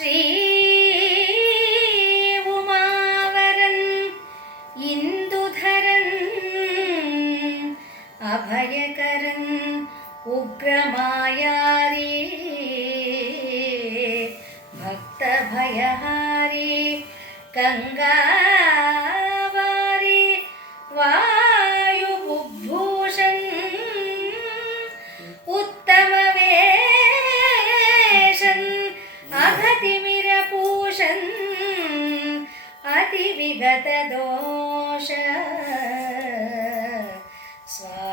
ಶ್ರೀ ಉಮಾವರನ್ ಇಂದುಧರನ್ ಅಭಯಕರನ್ ಉಗ್ರಮಾಯಾರಿ ಭಕ್ತ ಭಯಹಾರಿ ಗಂಗಾವಾರಿ ವಾಯುಬುಭೂಷನ್ ಉತ್ತಮ ವೇಷನ್ ಅಘತಿಮಿರಪೂಷನ್ ಅತಿವಿಗತ ದೋಷ ಸ್ವಾಯತಾಖಿಲ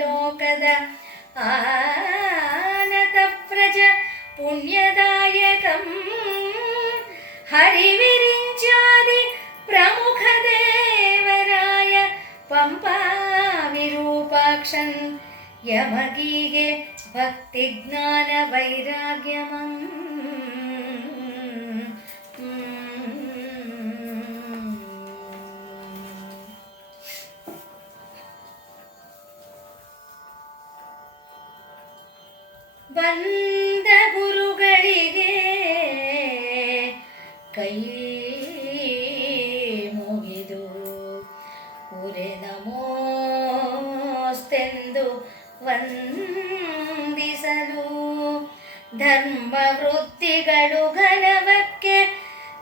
ಲೋಕದ ಆನತ ಪ್ರಜ ಪುಣ್ಯದಾಯಕಂ ಹರಿವಿರಿಂಚಾದಿ ಪ್ರಮುಖ ದೇವರಾಯ ಪಂಪಾ ವಿರೂಪಾಕ್ಷನ್ ಯಮಗೀಗೆ ಭಕ್ತಿ ಜ್ಞಾನ ವೈರಾಗ್ಯಮಂ ಬಂದ ಗುರುಗಳಿಗೆ ಕೈ ಮುಗಿದು ಉರೆ ನಮೋಸ್ತೆಂದು ವಂದಿಸಲು ಧರ್ಮ ವೃತ್ತಿಗಳು ಘನವಕ್ಕೆ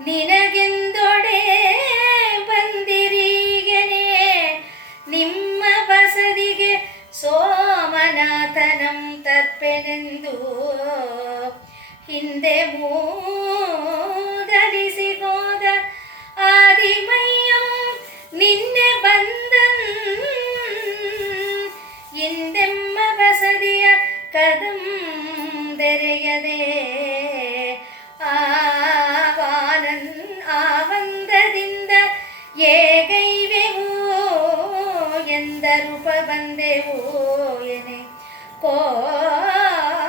ನಿನಗೆಂದೊಡೆ ಬಂದಿರೀಗನೆ ನಿಮ್ಮ ಬಸದಿಗೆ ಸೋಮನಾಥನಂ ತರ್ಪೆನೆಂದು ಹಿಂದೆ ಮೂದಲಿಸಿ ಹೋದ ಆದಿಮಯ್ಯಂ ನಿನ್ನೆ ಬಂದನ್ ಇಂದೆಮ್ಮ ಬಸದಿಯ ಕದಂ ತೆರೆಯದೆ ಆವಂದದಿಂದ ಏಗೈವೆವು ಎಂದ ರೂಪ ಬಂದೆವು ಎನೆ ಕೋಪದಿಂದ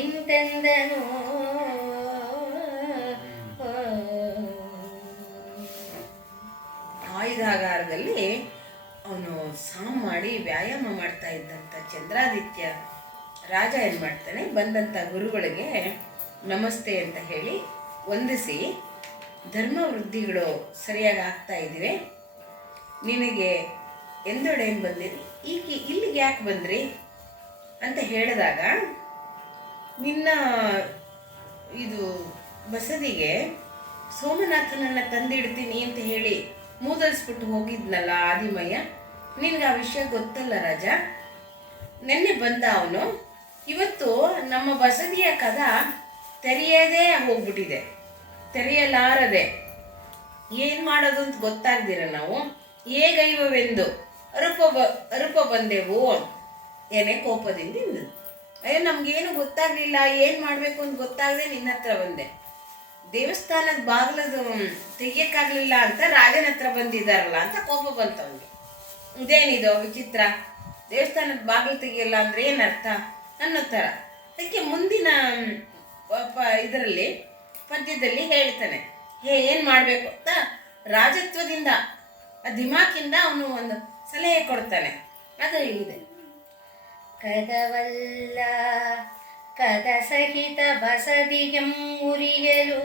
ಇಂತೆಂದನು ಆಯುಧಾಗಾರದಲ್ಲಿ ಅವನು ಸಾಮ್ ಮಾಡಿ ವ್ಯಾಯಾಮ ಮಾಡ್ತಾ ಇದ್ದಂಥ ಚಂದ್ರಾದಿತ್ಯ ರಾಜ ಏನು ಮಾಡ್ತಾನೆ, ಬಂದಂಥ ಗುರುಗಳಿಗೆ ನಮಸ್ತೆ ಅಂತ ಹೇಳಿ ವಂದಿಸಿ, ಧರ್ಮ ವೃದ್ಧಿಗಳು ಸರಿಯಾಗಿ ಆಗ್ತಾ ಇದ್ವಿ, ನಿನಗೆ ಎಂದೊಡೆ ಏನು ಬಂದಿರಿ, ಈಗ ಇಲ್ಲಿಗೆ ಯಾಕೆ ಬಂದ್ರಿ ಅಂತ ಹೇಳಿದಾಗ, ನಿನ್ನ ಇದು ಬಸದಿಗೆ ಸೋಮನಾಥನನ್ನು ತಂದಿಡ್ತೀನಿ ಅಂತ ಹೇಳಿ ಮೂದಲಿಸ್ಬಿಟ್ಟು ಹೋಗಿದ್ನಲ್ಲ ಆದಿಮಯ್ಯ, ನಿನಗೆ ಆ ವಿಷಯ ಗೊತ್ತಲ್ಲ ರಾಜ. ನೆನ್ನೆ ಬಂದ ಅವನು, ಇವತ್ತು ನಮ್ಮ ಬಸದಿಯ ಕದ ತೆರೆಯದೇ ಹೋಗ್ಬಿಟ್ಟಿದೆ, ತೆರೆಯಲಾರದೆ, ಏನು ಮಾಡೋದು ಅಂತ ಗೊತ್ತಾಗ್ದಿರ ನಾವು ಹೇಗೈವವೆಂದು ಅರುಪ ಬಂದೆವು ಏನೇ ಕೋಪದಿಂದ ಇಂದು. ಅಯ್ಯೋ ನಮ್ಗೇನು ಗೊತ್ತಾಗ್ಲಿಲ್ಲ, ಏನು ಮಾಡಬೇಕು ಅಂತ ಗೊತ್ತಾಗದೆ ನಿನ್ನ ಹತ್ರ ಬಂದೆ. ದೇವಸ್ಥಾನದ ಬಾಗಿಲದು ತೆಗಿಯಕ್ಕಾಗ್ಲಿಲ್ಲ ಅಂತ ರಾಜನ ಹತ್ರ ಬಂದಿದ್ದಾರಲ್ಲ ಅಂತ ಕೋಪ ಬಂತ ಅವನಿಗೆ. ಇದೇನಿದು ವಿಚಿತ್ರ, ದೇವಸ್ಥಾನದ ಬಾಗಿಲು ತೆಗಿಯಲ್ಲ ಅಂದ್ರೆ ಏನರ್ಥ ಅನ್ನೋ ಥರ. ಅದಕ್ಕೆ ಮುಂದಿನ ಇದರಲ್ಲಿ ಪದ್ಯದಲ್ಲಿ ಹೇಳ್ತಾನೆ, ಏನು ಮಾಡಬೇಕು ಅಂತ ರಾಜತ್ವದಿಂದ ದಿಮಾಕಿಂದ ಅವನು ಒಂದು ಸಲಹೆ ಕೊಡ್ತಾನೆ. ಅದು ಇದೆ, ಕದವಲ್ಲ ಕದ ಸಹಿತ ಬಸದಿಗೆ ಮುರಿಯಲು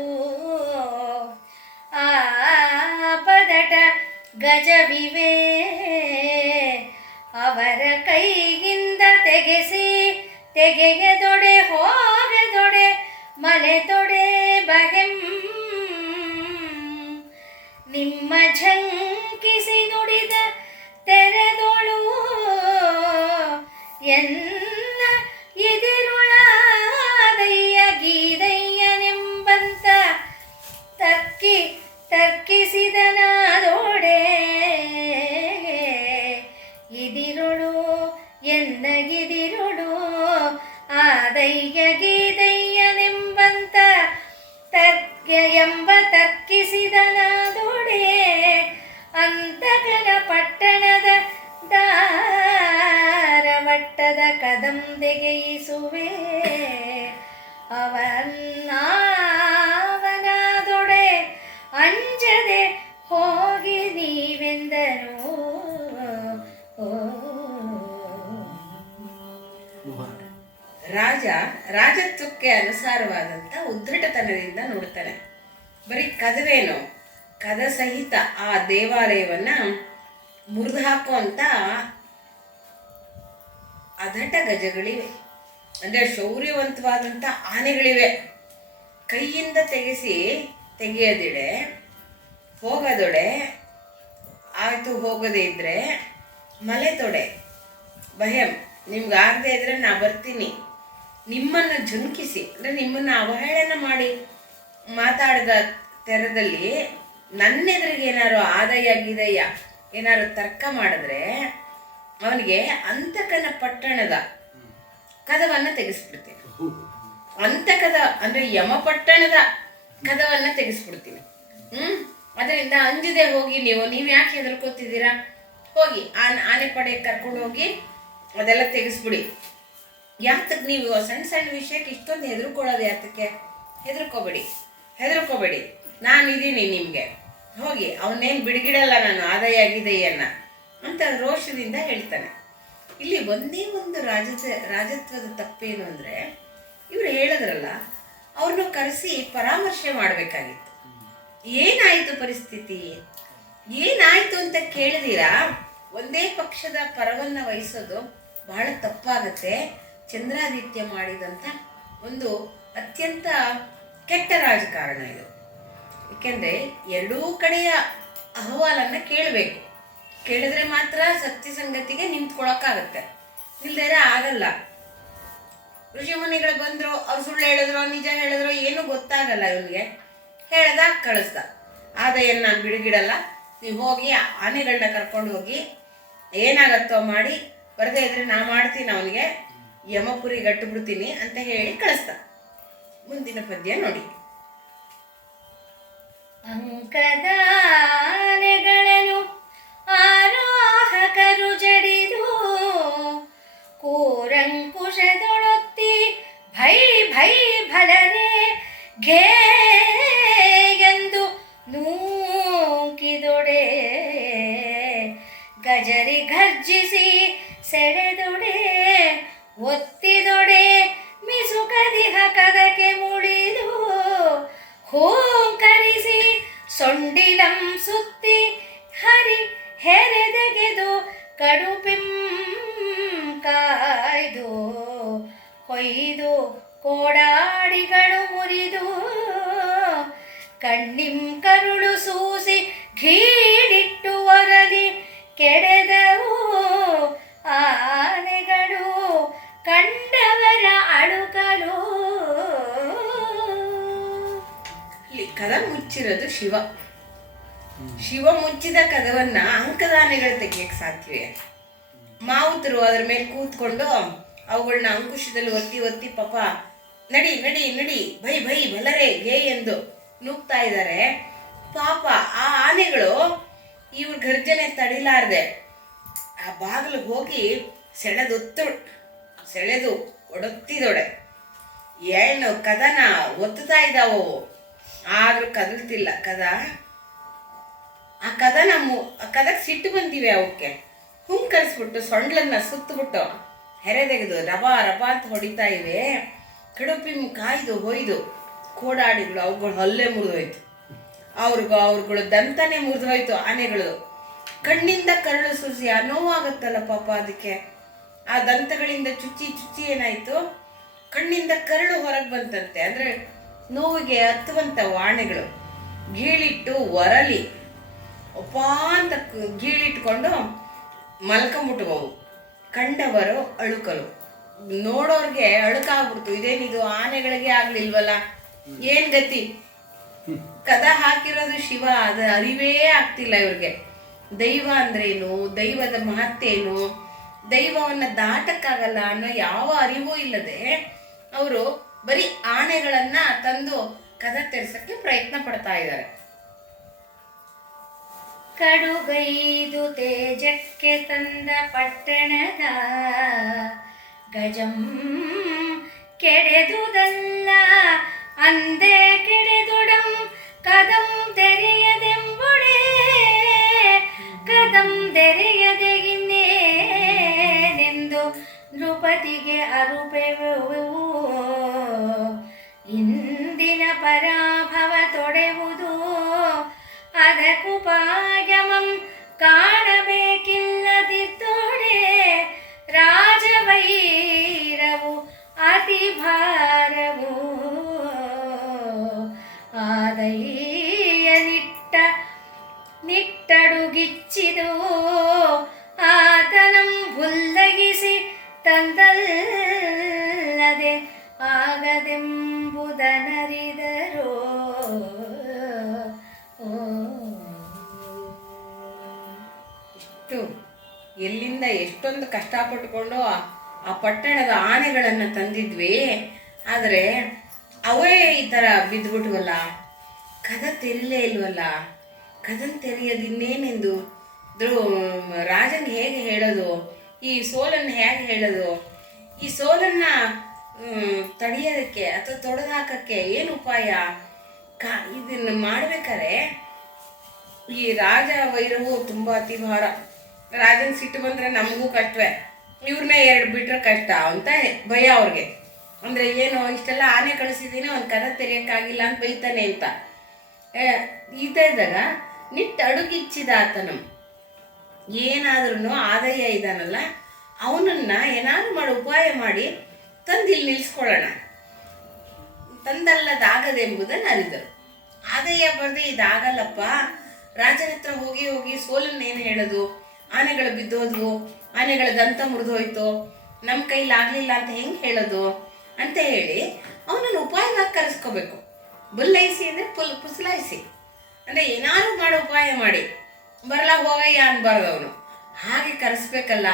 ಆ ಪದಟ ಗಜವಿವೆ ಅವರ ಕೈಗಿಂದ ತೆಗೆಯದೊಡೆ ಹೋಗದೊಡೆ ಮಲೆ ತೊಡೆ ಬಗೆಂ ನಿಮ್ಮ ಝಂಕಿಸಿ ನುಡಿದ ತೆರೆದೊಳು ಎನ್ನ ಎದಿರುಳಾದಯ್ಯ ಗೀದಯ್ಯನೆಂಬಂತ ತರ್ಕಿಸಿದನಾದೋಡೆ ಇದಿರುಳು ಎನ್ನಗಿದಿರುಳು ಆದಯ್ಯ ಗೀದಯ್ಯನೆಂಬಂತ ತರ್ಕಿಸಿದನಾದೋಡೆ ಅಂತಕನ ಪಟ್ಟಣದ ದಾರವಟ್ಟದ ಕದಂ ತೆಗೆಯಿಸುವೆ ಅವನಾದೊಡೆ ಅಂಜದೆ ಹೋಗಿ ನೀವೆಂದನು. ರಾಜ ರಾಜತ್ವಕ್ಕೆ ಅನುಸಾರವಾದಂಥ ಉದ್ಧಟತನದಿಂದ ನೋಡ್ತಾನೆ. ಬರೀ ಕದವೇನು, ಕದ ಸಹಿತ ಆ ದೇವಾಲಯವನ್ನ ಮುರಿದು ಹಾಕುವಂಥ ಅಧಟ ಗಜಗಳಿವೆ, ಅಂದರೆ ಶೌರ್ಯವಂತವಾದಂಥ ಆನೆಗಳಿವೆ. ಕೈಯಿಂದ ತೆಗೆಯದಿಡೆ ಹೋಗದೊಡೆ ಆಯಿತು, ಹೋಗದೇ ಇದ್ದರೆ ಮಲೆ ತೊಡೆ ಭಯಂ, ನಿಮ್ಗೆ ಆಗದೆ ಇದ್ರೆ ನಾ ಬರ್ತೀನಿ, ನಿಮ್ಮನ್ನು ಜುಂಕಿಸಿ ಅಂದರೆ ನಿಮ್ಮನ್ನು ಅವಹೇಳನ ಮಾಡಿ ಮಾತಾಡಿದ ತೆರದಲ್ಲಿ ನನ್ನೆದುರಿಗೆ ಏನಾರು ಆದಾಯ ಗಿದಯ ಏನಾರು ತರ್ಕ ಮಾಡಿದ್ರೆ ಅವನಿಗೆ ಅಂತಕನ ಪಟ್ಟಣದ ಕದವನ್ನು ತೆಗೆಸ್ಬಿಡ್ತೀನಿ. ಅಂತಕದ ಅಂದರೆ ಯಮಪಟ್ಟಣದ ಕದವನ್ನು ತೆಗೆಸ್ಬಿಡ್ತೀನಿ. ಅದರಿಂದ ಅಂಜದೆ ಹೋಗಿ ನೀವು ಯಾಕೆ ಹೆದರ್ಕೋತಿದ್ದೀರಾ? ಹೋಗಿ ಆನೆ ಪಡೆ ಕರ್ಕೊಂಡು ಹೋಗಿ ಅದೆಲ್ಲ ತೆಗೆಸ್ಬಿಡಿ. ಯಾತಕ್ಕೆ ನೀವು ಸಣ್ಣ ಸಣ್ಣ ವಿಷಯಕ್ಕೆ ಇಷ್ಟೊಂದು ಹೆದರ್ಕೊಳ್ಳೋದು ಯಾತಕ್ಕೆ? ಹೆದರ್ಕೋಬೇಡಿ, ನಾನಿದ್ದೀನಿ ನಿಮಗೆ, ಹೋಗಿ ಅವನೇನು ಬಿಡ್ಗಿಡಲ್ಲ ನಾನು ಆದಾಯ ಆಗಿದೆಯನ್ನ ಅಂತ ರೋಷದಿಂದ ಹೇಳ್ತಾನೆ. ಇಲ್ಲಿ ಒಂದೇ ಒಂದು ರಾಜತ್ವದ ತಪ್ಪೇನು ಅಂದರೆ, ಇವ್ರು ಹೇಳಿದ್ರಲ್ಲ, ಅವ್ರನ್ನ ಕರೆಸಿ ಪರಾಮರ್ಶೆ ಮಾಡಬೇಕಾಗಿತ್ತು. ಏನಾಯಿತು ಪರಿಸ್ಥಿತಿ, ಏನಾಯಿತು ಅಂತ ಕೇಳಿದಿರಾ ಒಂದೇ ಪಕ್ಷದ ಪರವನ್ನು ವಹಿಸೋದು ಬಹಳ ತಪ್ಪಾಗತ್ತೆ. ಚಂದ್ರಾದಿತ್ಯ ಮಾಡಿದಂಥ ಒಂದು ಅತ್ಯಂತ ಕೆಟ್ಟ ರಾಜಕಾರಣ ಇದು. ಏಕೆಂದರೆ ಎರಡೂ ಕಡೆಯ ಅಹವಾಲನ್ನು ಕೇಳಬೇಕು. ಕೇಳಿದ್ರೆ ಮಾತ್ರ ಸತ್ಯ ಸಂಗತಿಗೆ ನಿಂತ್ಕೊಳ್ಳೋಕ್ಕಾಗತ್ತೆ, ಇಲ್ದೇರೆ ಆಗಲ್ಲ. ಋಷಿಮುನಿಗಳು ಬಂದರು, ಅವ್ರು ಸುಳ್ಳು ಹೇಳಿದ್ರು ನಿಜ ಹೇಳಿದ್ರು ಏನೂ ಗೊತ್ತಾಗಲ್ಲ. ಇವನಿಗೆ ಹೇಳ್ದ, ಕಳಿಸ್ದ, ಆದಾಯನ್ನು ನಾನು ಬಿಡುಗಿಡಲ್ಲ, ನೀವು ಹೋಗಿ ಆನೆಗಳನ್ನ ಕರ್ಕೊಂಡು ಹೋಗಿ ಏನಾಗತ್ತೋ ಮಾಡಿ, ಬರದೇ ಇದ್ರೆ ನಾ ಮಾಡ್ತೀನಿ, ಅವನಿಗೆ ಯಮಪುರಿ ಗಟ್ಟುಬಿಡ್ತೀನಿ ಅಂತ ಹೇಳಿ ಕಳಿಸ್ದ. ಮುಂದಿನ ಪದ್ಯ ನೋಡಿ. ಅಂಕದ ಆನೆಗಳನ್ನು ಆರೋಹಕರು ಜಡಿದು ಕೂರಂಕುಶದೊಳೊತ್ತಿ ಭೈ ಭೈ ಭಲನೆ ಘೇ ಎಂದು ನೂಕಿದೊಡೆ ಗಜರಿ ಘರ್ಜಿಸಿ ಸೆಳೆದೊಡೆ ಒತ್ತಿದೊಡೆ ಮಿಸುಕದಿಹ ಕದಕ್ಕೆ ಮುಡಿದು ಹೂಂಕರಿಸಿ ಸೊಂಡಿಲಂ ಸುತ್ತಿ ಹರಿ ಹೆರೆದೆಗೆದು ಕಡುಪಿಂ ಕಾಯ್ದು ಹೊಯ್ದು ಕೋಡಾಡಿಗಳು ಮುರಿದು ಕಣ್ಣಿಂ ಕರುಳು ಸೂಸಿ ಘೀಡಿಟ್ಟು ಒರಲಿ ಕೆಡೆದವು ಆನೆಗಳು ಕಂಡವರ ಅಳುಕಲು. ಇಲ್ಲಿ ಕದ ಮುಚ್ಚಿರೋದು ಶಿವ ಮುಚ್ಚಿದ ಕದವನ್ನ ಅಂಕದಾನೆಗಳು ತೆಗಿಯಕ್ಕೆ ಸಾಧ್ಯವೇ? ಮಾವುತರು ಅದರ ಮೇಲೆ ಕೂತ್ಕೊಂಡು ಅವುಗಳನ್ನ ಅಂಕುಶದಲ್ಲಿ ಒತ್ತಿ ಪಾಪ ನಡಿ ನಡಿ ನಡಿ ಭೈ ಭೈ ಬಲರೆ ಘೇ ಎಂದು ನೂಗ್ತಾ ಇದ್ದಾರೆ. ಪಾಪ ಆ ಆನೆಗಳು ಇವ್ರ ಗರ್ಜನೆ ತಡಿಲಾರ್ದೆ ಆ ಬಾಗಿಲು ಹೋಗಿ ಸೆಳೆದು ಒಡೊತ್ತಿದೊಡೆ. ಏನು ಕದನ ಒತ್ತುತ್ತಾ ಇದ್ದಾವು, ಆದ್ರೂ ಕದಲ್ತಿಲ್ಲ ಕದ. ಆ ಕದಕ್ಕೆ ಸಿಟ್ಟು ಬಂದಿವೆ ಅವಕ್ಕೆ. ಹುಂಕರಿಸ್ಬಿಟ್ಟು ಸೊಂಡ್ಲನ್ನ ಸುತ್ತಬಿಟ್ಟು ಹೆರೆದೆಗೆದು ರಬಾ ರಬಾ ಅಂತ ಹೊಡಿತಾ ಇವೆ. ಕಡುಪಿಂ ಕಾಯ್ದು ಹೊಯ್ದು ಕೋಡಾಡಿಗಳು ಅವುಗಳು ಹಲ್ಲೆ ಮುರಿದೋಯ್ತು, ಅವ್ರುಗಳು ದಂತನೇ ಮುರಿದೋಯ್ತು ಆನೆಗಳು. ಕಣ್ಣಿಂದ ಕರಳು ಸೂಸಿ ನೋವಾಗುತ್ತಲ್ಲ ಪಾಪ ಅದಕ್ಕೆ. ಆ ದಂತಗಳಿಂದ ಚುಚ್ಚಿ ಏನಾಯ್ತು, ಕಣ್ಣಿಂದ ಕರಳು ಹೊರಗೆ ಬಂತಂತೆ. ಅಂದರೆ ನೋವಿಗೆ ಹತ್ತುವಂಥವು ಆನೆಗಳು. ಗೀಳಿಟ್ಟು ಒರಲಿ ಒಪ್ಪ ಅಂತ ಗೀಳಿಟ್ಕೊಂಡು ಮಲ್ಕೊಂಬಿಟ್ಟವು. ಕಂಡವರು ಅಳುಕಲು, ನೋಡೋರ್ಗೆ ಅಳುಕಾಗ್ಬಿಡ್ತು. ಇದೇನಿದು ಆನೆಗಳಿಗೆ ಆಗ್ಲಿಲ್ವಲ್ಲ, ಏನ್ ಗತಿ? ಕದ ಹಾಕಿರೋದು ಶಿವ, ಅದು ಅರಿವೇ ಆಗ್ತಿಲ್ಲ ಇವ್ರಿಗೆ. ದೈವ ಅಂದ್ರೇನು, ದೈವದ ಮಹತ್ತೇನು, ದೈವವನ್ನ ದಾಟಕ್ಕಾಗಲ್ಲ ಅನ್ನೋ ಯಾವ ಅರಿವೂ ಇಲ್ಲದೆ ಅವರು ಬರೀ ಆನೆಗಳನ್ನ ತಂದು ಕದ ತೆರೆಸಕ್ಕೆ ಪ್ರಯತ್ನ ಪಡ್ತಾ ಇದ್ದಾರೆ. ಕಡುಗೈದು ತೇಜಕ್ಕೆ ತಂದ ಪಟ್ಟಣದ ಗಜಂ ಕೆಡೆದುದಲ್ಲ ಅಂದೇ ಕೆಡೆದುಡಂ ಕದಂ ತೆರೆಯದೆಂಬುಡೆ ಕದಂ ತೆರೆಯದೆ ಇನ್ನೇನೆಂದು ನೃಪ ಗತಿಗೆ ಅರುಪೆವು ಇಂದಿನ ಪರಾಭವ ತೊಡೆವುದು ಅದಕ್ಕುಪಾಯಮಂ ಕಾಣಬೇಕಿಲ್ಲದಿದ್ದೋಡೆ ರಾಜವೈರವು ಅತಿ ಭಾರವು ಆದಯ್ಯ ನಿಟ್ಟಡುಗಿಚ್ಚಿದು ಆತನಂ ಭುಲ್ಲಗಿಸಿ ತಂದಲ್ಲದೆ ಆಗದೆಂಬುದನರಿದರೋ ಇಷ್ಟು ಎಲ್ಲಿಂದ ಎಷ್ಟೊಂದು ಕಷ್ಟಪಟ್ಟುಕೊಂಡು ಆ ಪಟ್ಟಣದ ಆನೆಗಳನ್ನು ತಂದಿದ್ವಿ, ಆದರೆ ಅವೇ ಈ ಥರ ಬಿದ್ದುಬಿಟ್ವಲ್ಲ, ಕದ ತೆರೀಲೇ ಇಲ್ವಲ್ಲ. ಕದನ್ ತೆರೆಯೋದು ಇನ್ನೇನೆಂದು ರಾಜನ್ ಹೇಗೆ ಹೇಳೋದು, ಈ ಸೋಲನ್ನು ಹೇಗೆ ಹೇಳೋದು, ಈ ಸೋಲನ್ನು ತಡೆಯೋದಕ್ಕೆ ಅಥವಾ ತೊಡೆದು ಹಾಕೋಕ್ಕೆ ಏನು ಉಪಾಯ? ಇದನ್ನು ಮಾಡ್ಬೇಕಾರೆ ಈ ರಾಜ ವೈರವು ತುಂಬ ಅತಿ ಭಾರ. ರಾಜನ್ ಸಿಟ್ಟು ಬಂದರೆ ನಮಗೂ ಕಷ್ಟವೇ, ಇವ್ರನ್ನೇ 2 ಬಿಟ್ರೆ ಕಷ್ಟ ಅಂತ ಭಯ ಅವ್ರಿಗೆ. ಅಂದರೆ ಏನು, ಇಷ್ಟೆಲ್ಲ ಆನೆ ಕಳಿಸಿದ್ದೀನಿ, ಒಂದು ಕದ ತೆರೆಯೋಕ್ಕಾಗಿಲ್ಲ ಅಂತ ಬೈತಾನೆ ಅಂತ ಇದ್ದಾಗ ನಿಟ್ಟಡುಗಿಚ್ಚಿದ ಆತನು ಏನಾದ್ರೂ ಆದಾಯ ಇದ್ದಾನಲ್ಲ ಅವನನ್ನು ಏನಾದ್ರು ಮಾಡಿ ಉಪಾಯ ಮಾಡಿ ತಂದು ಇಲ್ಲಿ ನಿಲ್ಲಿಸ್ಕೊಳ್ಳೋಣ, ತಂದಲ್ಲದಾಗದೆಂಬುದನ್ನು ಅರಿದರು. ಆದಾಯ ಬರದೆ ಇದಾಗಲ್ಲಪ್ಪ, ರಾಜನ ಹತ್ರ ಹೋಗಿ ಹೋಗಿ ಸೋಲನ್ನೇನು ಹೇಳೋದು, ಆನೆಗಳು ಬಿದ್ದೋದ್ವು, ಆನೆಗಳ ದಂತ ಮುರಿದೋಯ್ತು, ನಮ್ಮ ಕೈಲಾಗಲಿಲ್ಲ ಅಂತ ಹೆಂಗೆ ಹೇಳೋದು ಅಂತ ಹೇಳಿ ಅವನನ್ನು ಉಪಾಯವಾಗಿ ಕರೆಸ್ಕೋಬೇಕು. ಬುಲ್ಲೈಸಿ ಅಂದರೆ ಪುಸಲಾಯಿಸಿ, ಅಂದರೆ ಏನಾದ್ರು ಮಾಡೋ ಉಪಾಯ ಮಾಡಿ ಬರಲ್ಲ ಹೋಗಯ್ಯ ಅನ್ಬಾರ್ದು ಅವನು, ಹಾಗೆ ಕರೆಸ್ಬೇಕಲ್ಲ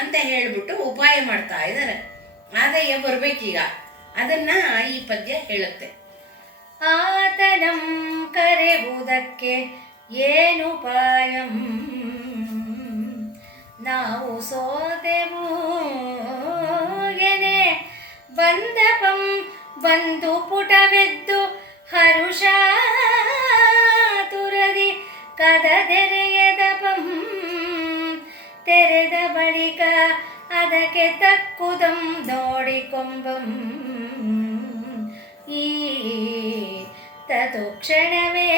ಅಂತ ಹೇಳಿಬಿಟ್ಟು ಉಪಾಯ ಮಾಡ್ತಾ ಇದ್ದಾರೆ. ಆದಾಯ ಬರ್ಬೇಕೀಗ, ಅದನ್ನು ಈ ಪದ್ಯ ಹೇಳುತ್ತೆ. ಆತನಂ ಕರೆಯುವುದಕ್ಕೆ ಏನುಪಾಯಂ ನಾವು ಸೋತೆವು ಎನೆ ಬಂದಪಂ ಬಂದು ಪುಟವೆದ್ದು ಹರುಷಾತುರದಿ ಕದದೆರೆಯದಪಂ ತೆರೆದ ಬಳಿಕ ಅದಕ್ಕೆ ತಕ್ಕುದಂ ನೋಡಿಕೊಂಬಂ ಈ ತತ್ಕ್ಷಣವೇ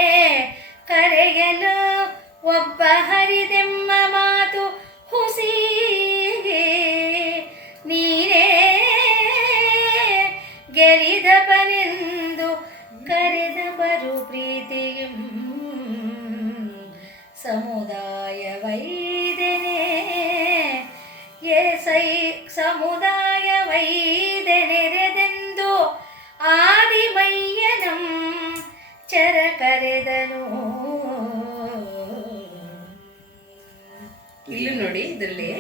ಕರೆಯಲು ಒಬ್ಬ ಹರಿದೆಮ್ಮ ಮಾತು ಹುಸಿ ನೀನೇ ಗೆಲಿದಪನೆಂದು ಕರೆದ ಬರು ಪ್ರೀತಿಯಂ ಸಮುದಾಯ ವೈದನೆ ಸಮುದಾಯ ವೈದನೆರೆದೆಂದು ಆದಿಮಯ್ಯನಂ ಚರ ಕರೆದನು. ಇಲ್ಲೂ ನೋಡಿ, ಇದರಲ್ಲಿ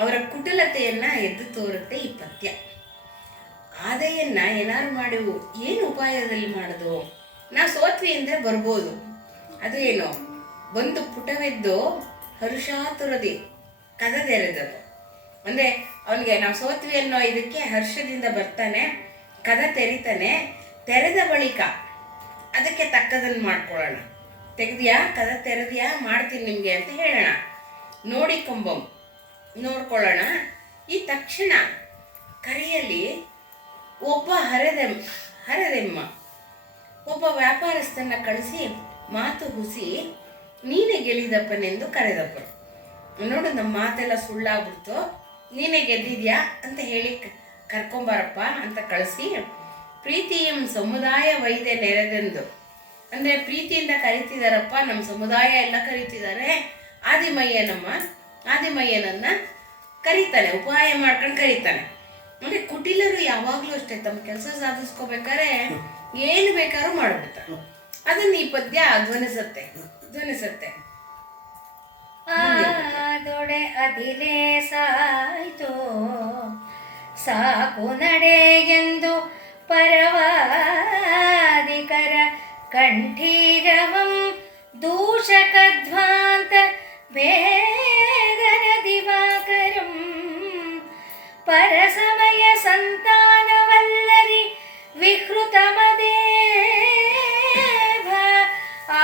ಅವರ ಕುಟಿಲತೆಯನ್ನ ಎದ್ದು ತೋರುತ್ತೆ ಈ ಪದ್ಯ. ಆದಾಯನ್ನ ಏನಾರು ಮಾಡಿವು, ಏನು ಉಪಾಯದಲ್ಲಿ ಮಾಡೋದು? ನಾವು ಸೋತ್ವಿ ಅಂದರೆ ಬರ್ಬೋದು, ಅದು ಏನು ಬಂದು ಪುಟವೆದ್ದು ಹರುಷಾತುರದಿ ಕದದೆರೆದದು. ಅಂದರೆ ಅವನಿಗೆ ನಾವು ಸೋತ್ವಿ ಅನ್ನೋ ಇದಕ್ಕೆ ಹರ್ಷದಿಂದ ಬರ್ತಾನೆ, ಕದ ತೆರಿತಾನೆ, ತೆರೆದ ಬಳಿಕ ಅದಕ್ಕೆ ತಕ್ಕದನ್ನು ಮಾಡ್ಕೊಳ್ಳೋಣ. ತೆಗೆದ್ಯಾ, ಕದ ತೆರೆದ್ಯಾ, ಮಾಡ್ತೀನಿ ನಿಮಗೆ ಅಂತ ಹೇಳೋಣ. ನೋಡಿಕೊಂಬಂ ನೋಡ್ಕೊಳ್ಳೋಣ. ಈ ತಕ್ಷಣ ಕರೆಯಲ್ಲಿ ಒಬ್ಬ ಹರದೆಮ್ಮ ಒಬ್ಬ ವ್ಯಾಪಾರಸ್ಥನ ಕಳಿಸಿ ಮಾತು ಹುಸಿ ನೀನೇ ಗೆಲ್ಲಿದಪ್ಪನೆಂದು ಕರೆದಪ್ಪರು. ನೋಡು, ನಮ್ಮ ಮಾತೆಲ್ಲ ಸುಳ್ಳಾಗ್ಬಿಡ್ತು, ನೀನೇ ಗೆದ್ದಿದ್ಯಾ ಅಂತ ಹೇಳಿ ಕರ್ಕೊಂಬಾರಪ್ಪ ಅಂತ ಕಳಿಸಿ ಪ್ರೀತಿಯಂ ಸಮುದಾಯ ವೈದ್ಯ ನೆರೆದೆಂದು, ಅಂದರೆ ಪ್ರೀತಿಯಿಂದ ಕರಿತಿದಾರಪ್ಪ, ನಮ್ಮ ಸಮುದಾಯ ಎಲ್ಲ ಕರಿತಿದ್ದಾರೆ. ಆದಿಮಯ್ಯನನ್ನ ಕರೀತಾನೆ, ಉಪಾಯ ಮಾಡ್ಕೊಂಡು ಕರೀತಾನೆ. ಅಂದರೆ ಕುಟಿಲರು ಯಾವಾಗಲೂ ಅಷ್ಟೇ, ತಮ್ಮ ಕೆಲಸ ಸಾಧಿಸ್ಕೋಬೇಕಾದ್ರೆ ಏನು ಬೇಕಾದ್ರೂ ಮಾಡ್ಬಿಡ್ತಾರೆ. ಅದನ್ನು ಈ ಪದ್ಯ ಧ್ವನಿಸುತ್ತೆ. ದೊಡೆ ಅದಿಲೇ ಸಾಯ್ತು ಸಾಕು ನಡೆ ಎಂದು ಪರವಾದಿಕರ ಕಂಠೀರವಂ ದೂಷಕಧ್ವಾಂತ ವೇದನ ದಿವಾಕರಂ ಪರಸಮಯ ಸಂತಾನವಲ್ಲರಿ ವಿಕೃತಮದೇವ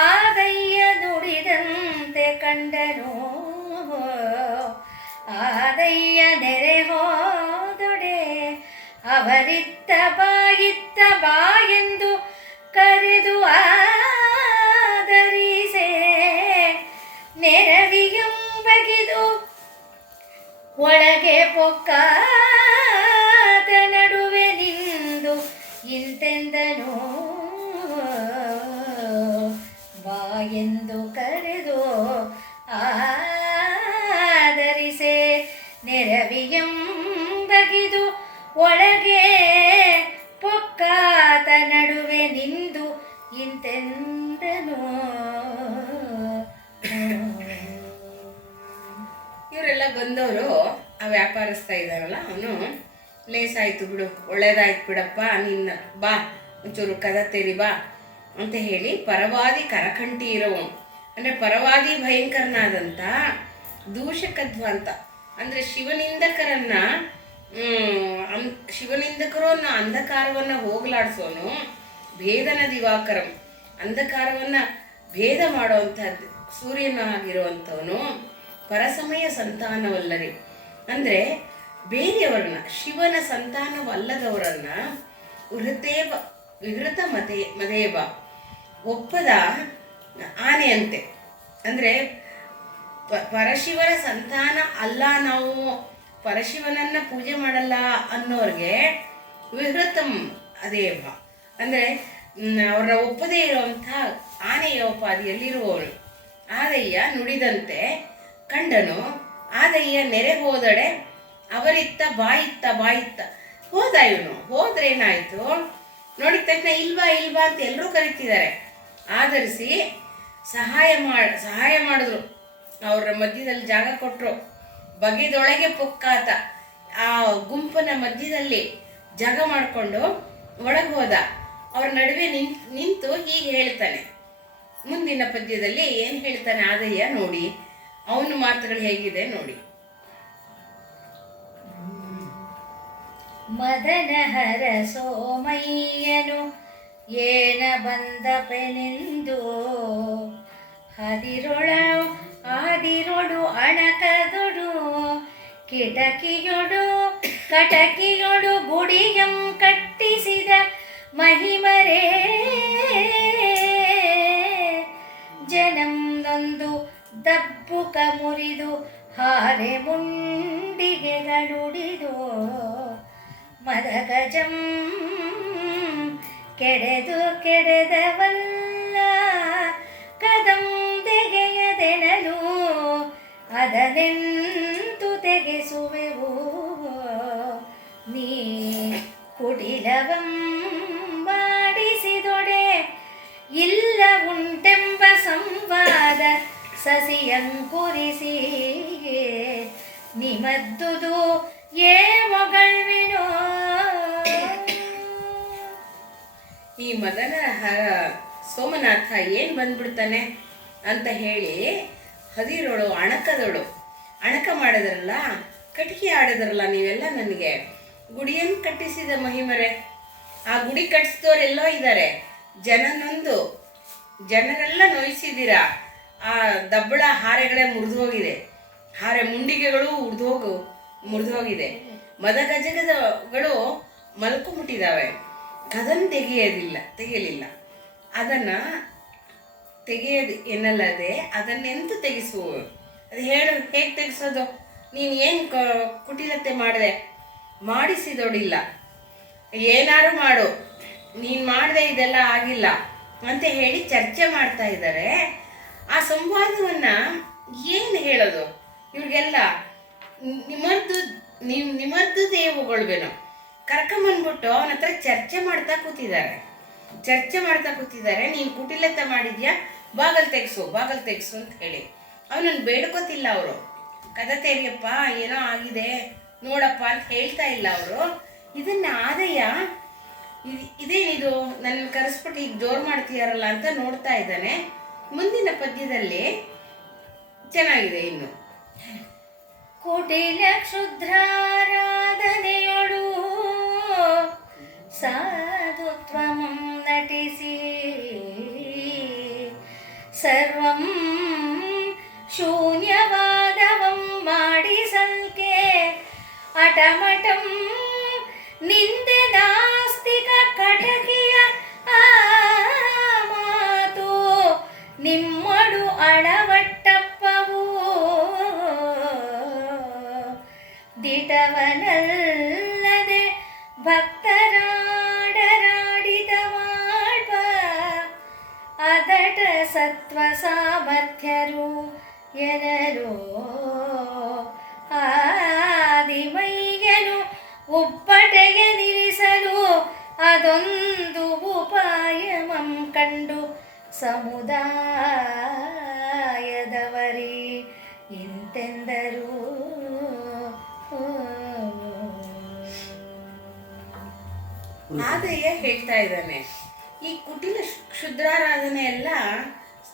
ಆದಯ್ಯ ನುಡಿದಂತೆ ಕಂಡನು ಆದಯ್ಯ ನೆರೆ ಹೋದ ಅವರಿತ್ತ ಬಾ ಎಂದು ಕರೆದು ಆದರಿಸೆ ನೆರವಿಯಂ ಬಗಿದು ಒಳಗೆ ಪೊಕ್ಕಾದ ನಡುವೆ ನಿಂದು ಇಂತೆಂದನು ಬಾ ಎಂದು ಕರೆದು ಆದರಿಸೆ ನೆರವಿಯಂ ಬಗಿದು ಒಳಗೆ ಪೊಕ್ಕಾದ ನಡುವೆ ನಿಂದು ಇಂತೆಂದನು. ಇವರೆಲ್ಲ ಬಂದವರು ಆ ವ್ಯಾಪಾರಸ್ಥ ಇದ್ದಾರಲ್ಲ, ಅವನು ಲೇಸಾಯ್ತು ಬಿಡು, ಒಳ್ಳೇದಾಯ್ತು ಬಿಡಪ್ಪ, ನಿನ್ನ ಬಾ ಒಂಚೂರು ಕದ ತೆರಿ ಬಾ ಅಂತ ಹೇಳಿ ಪರವಾದಿ ಕರಕಂಠಿ ಇರೋವನು, ಅಂದರೆ ಪರವಾದಿ ಭಯಂಕರನಾದಂಥ ದೂಷಕಧ್ವಂತ, ಅಂದರೆ ಶಿವನಿಂದಕರು ಅನ್ನೋ ಅಂಧಕಾರವನ್ನು ಹೋಗಲಾಡಿಸೋನು, ಭೇದನ ದಿವಾಕರಂ, ಅಂಧಕಾರವನ್ನು ಭೇದ ಮಾಡುವಂಥದ್ದು ಸೂರ್ಯನ ಆಗಿರುವಂಥವನು, ಪರಸಮಯ ಸಂತಾನವಲ್ಲರಿ, ಅಂದರೆ ಬೇರೆಯವರನ್ನ, ಶಿವನ ಸಂತಾನವಲ್ಲದವರನ್ನ ವಿಹೃತ ಮದೇವ ಒಪ್ಪದ ಆನೆಯಂತೆ, ಅಂದರೆ ಪರಶಿವನ ಸಂತಾನ ಅಲ್ಲ, ನಾವು ಪರಶಿವನನ್ನು ಪೂಜೆ ಮಾಡಲ್ಲ ಅನ್ನೋರಿಗೆ ವಿಹೃತಂ ಅದೇವ, ಅಂದರೆ ಅವ್ರನ್ನ ಒಪ್ಪದೇ ಇರುವಂಥ ಆನೆಯ ಉಪಾದಿಯಲ್ಲಿರುವವನು. ಆದಯ್ಯ ನುಡಿದಂತೆ ಕಂಡನು, ಆದಯ್ಯ ನೆರೆ ಹೋದಡೆ ಅವರಿತ್ತ ಬಾಯಿತ್ತ ಹೋದ. ಇವನು ಹೋದ್ರೇನಾಯ್ತು, ನೋಡಿದ ತಕ್ಷಣ ಇಲ್ವಾ ಅಂತ ಎಲ್ಲರೂ ಕರೀತಿದ್ದಾರೆ. ಆಧರಿಸಿ ಸಹಾಯ ಮಾಡಿದ್ರು, ಅವ್ರ ಮಧ್ಯದಲ್ಲಿ ಜಾಗ ಕೊಟ್ಟರು. ಬಗೆದೊಳಗೆ ಪೊಕ್ಕಾತ, ಆ ಗುಂಪನ ಮಧ್ಯದಲ್ಲಿ ಜಾಗ ಮಾಡಿಕೊಂಡು ಒಳಗೆ ಹೋದ. ಅವ್ರ ನಡುವೆ ನಿಂತು ಹೀಗೆ ಹೇಳ್ತಾನೆ. ಮುಂದಿನ ಪದ್ಯದಲ್ಲಿ ಏನು ಹೇಳ್ತಾನೆ ಆದಯ್ಯ ನೋಡಿ, ಅವನ ಮಾತುಗಳು ಹೇಗಿದೆ ನೋಡಿ. ಮದನಹರ ಸೋಮಯ್ಯನು ಏನ ಬಂದಪೆನೆಂದು ಆದಿರೊಡು ಅಣಕದೊಡು ಕಟಕಿಯೊಡು ಗುಡಿಯಂ ಕಟ್ಟಿಸಿದ ಮಹಿಮರೇ ಜನಂದೊಂದು ದಬ್ಬುಕ ಮುರಿದು ಹಾರೆ ಮುಂಡಿಗೆಗಳುಡಿದು ಮದಗಜಂ ಕೆಡೆದವಲ್ಲ ಕದಂ ತೆಗೆಯದೆನಲು ಅದನೆಂತು ತೆಗೆಸುವೆವು ನೀ ಕುಟಿಲವಂ ಮಾಡಿಸಿದೊಡೆ ಇಲ್ಲ ಉಂಟೆಂಬ ಸಂವಾದ ಸಸಿಯಂಕುರಿಸಿ ನಿಮದ್ದುದು ಏಮೊಗಳ್ವಿನೋ. ಈ ಮದನ ಸೋಮನಾಥ ಏನು ಬಂದ್ಬಿಡ್ತಾನೆ ಅಂತ ಹೇಳಿ ಹದಿರೋಳು ಅಣಕ ಮಾಡಿದ್ರಲ್ಲ, ಕಟ್ಟಿಗೆ ಆಡಿದ್ರಲ್ಲ ನೀವೆಲ್ಲ, ನನಗೆ ಗುಡಿಯನ್ನು ಕಟ್ಟಿಸಿದ ಮಹಿಮರೆ. ಆ ಗುಡಿ ಕಟ್ಟಿಸಿದವರೆಲ್ಲೋ ಇದ್ದಾರೆ, ಜನರೆಲ್ಲ ನೋಯಿಸಿದ್ದೀರಾ. ಆ ದಬ್ಬಳ ಹಾರೆಗಳೇ ಮುರಿದು ಹಾರೆ ಮುಂಡಿಗೆಗಳು ಮುರಿದು ಹೋಗಿದೆ. ಮದಗಜಗಳು ಮಲ್ಕೊಂಬಿಟ್ಟಿದ್ದಾವೆ. ಕದನ್ ತೆಗೆಯಲಿಲ್ಲ. ಅದನ್ನು ತೆಗೆಯೋದು ಎನ್ನಲ್ಲದೆ ಅದನ್ನೆಂತೂ ತೆಗೆಸುವುದು. ಅದು ಹೇಗೆ ತೆಗೆಸೋದು? ನೀನು ಏನು ಕುಟಿಲತೆ ಮಾಡಿದೆ, ಮಾಡಿಸಿದೊಡಿಲ್ಲ, ಏನಾರು ಮಾಡು, ನೀನು ಮಾಡಿದೆ ಇದೆಲ್ಲ ಆಗಿಲ್ಲ ಅಂತ ಹೇಳಿ ಚರ್ಚೆ ಮಾಡ್ತಾ ಇದ್ದಾರೆ. ಆ ಸಂವಾದವನ್ನು ಏನು ಹೇಳೋದು ಇವ್ರಿಗೆಲ್ಲ? ನಿಮ್ಮದ್ದು ದೇವುಗಳ್ಬೇನೋ ಕರ್ಕೊಂಬಂದ್ಬಿಟ್ಟು ಅವನ ಹತ್ರ ಚರ್ಚೆ ಮಾಡ್ತಾ ಕೂತಿದ್ದಾರೆ. ನೀನು ಕುಟಿಲತೆ ಮಾಡಿದ್ಯಾ, ಬಾಗಲ್ ತೆಗ್ಸು ಅಂತ ಹೇಳಿ ಅವನನ್ನು ಬೇಡ್ಕೋತಿಲ್ಲ ಅವರು. ಕದ ತೆರಿಯಪ್ಪ, ಏನೋ ಆಗಿದೆ ನೋಡಪ್ಪ ಅಂತ ಹೇಳ್ತಾ ಇಲ್ಲ ಅವರು. ಇದನ್ನ ಆದಯ್ಯ ಇದೇನಿದು ನನ್ನ ಕರೆಸ್ಬಿಟ್ಟು ಈಗ ಜೋರು ಮಾಡ್ತೀಯಾರಲ್ಲ ಅಂತ ನೋಡ್ತಾ ಇದ್ದಾನೆ. ಮುಂದಿನ ಪದ್ಯದಲ್ಲಿ ಚೆನ್ನಾಗಿದೆ. ಇನ್ನು ಕುಟಿಲ ಕ್ಷುದ್ರಾರಾಧನೆಯೊಳು ಸಾಧುತ್ವಮಂ ನಟಿಸಿ ಸರ್ವಂ ಶೂನ್ಯವಾದವಂ ಮಾಡಿಸಲ್ಕೆ ಅಟಮಟಂ ನಿಂದೆ ನಾಸ್ತಿಕ ಕಟಕಿಯ ಆ ಮಾತು ನಿಮ್ಮಡು ಅಳವಟ್ಟಪ್ಪವು ದಿಟವನಲ್ಲದೆ ಭಕ್ತರಾಡರಾಡಿದ ಮಾಡ್ಬ ಅದಟ ಸತ್ವ ಸಾಮರ್ಥ್ಯರು ಎನರೋ ಆದಿಮೈಯನು ಉಪ್ಪಟೆಗೆ ನಿಲ್ಲಿಸಲು ಅದೊಂದು ಉಪಾಯಮಂ ಕಂಡು ಸಮುದಾಯದವರಿ ಇಂತೆಂದರು. ಆದಯ್ಯ ಹೇಳ್ತಾ ಇದ್ದಾನೆ, ಈ ಕುಟಿಲ ಕ್ಷುದ್ರಾರಾಧನೆ ಎಲ್ಲ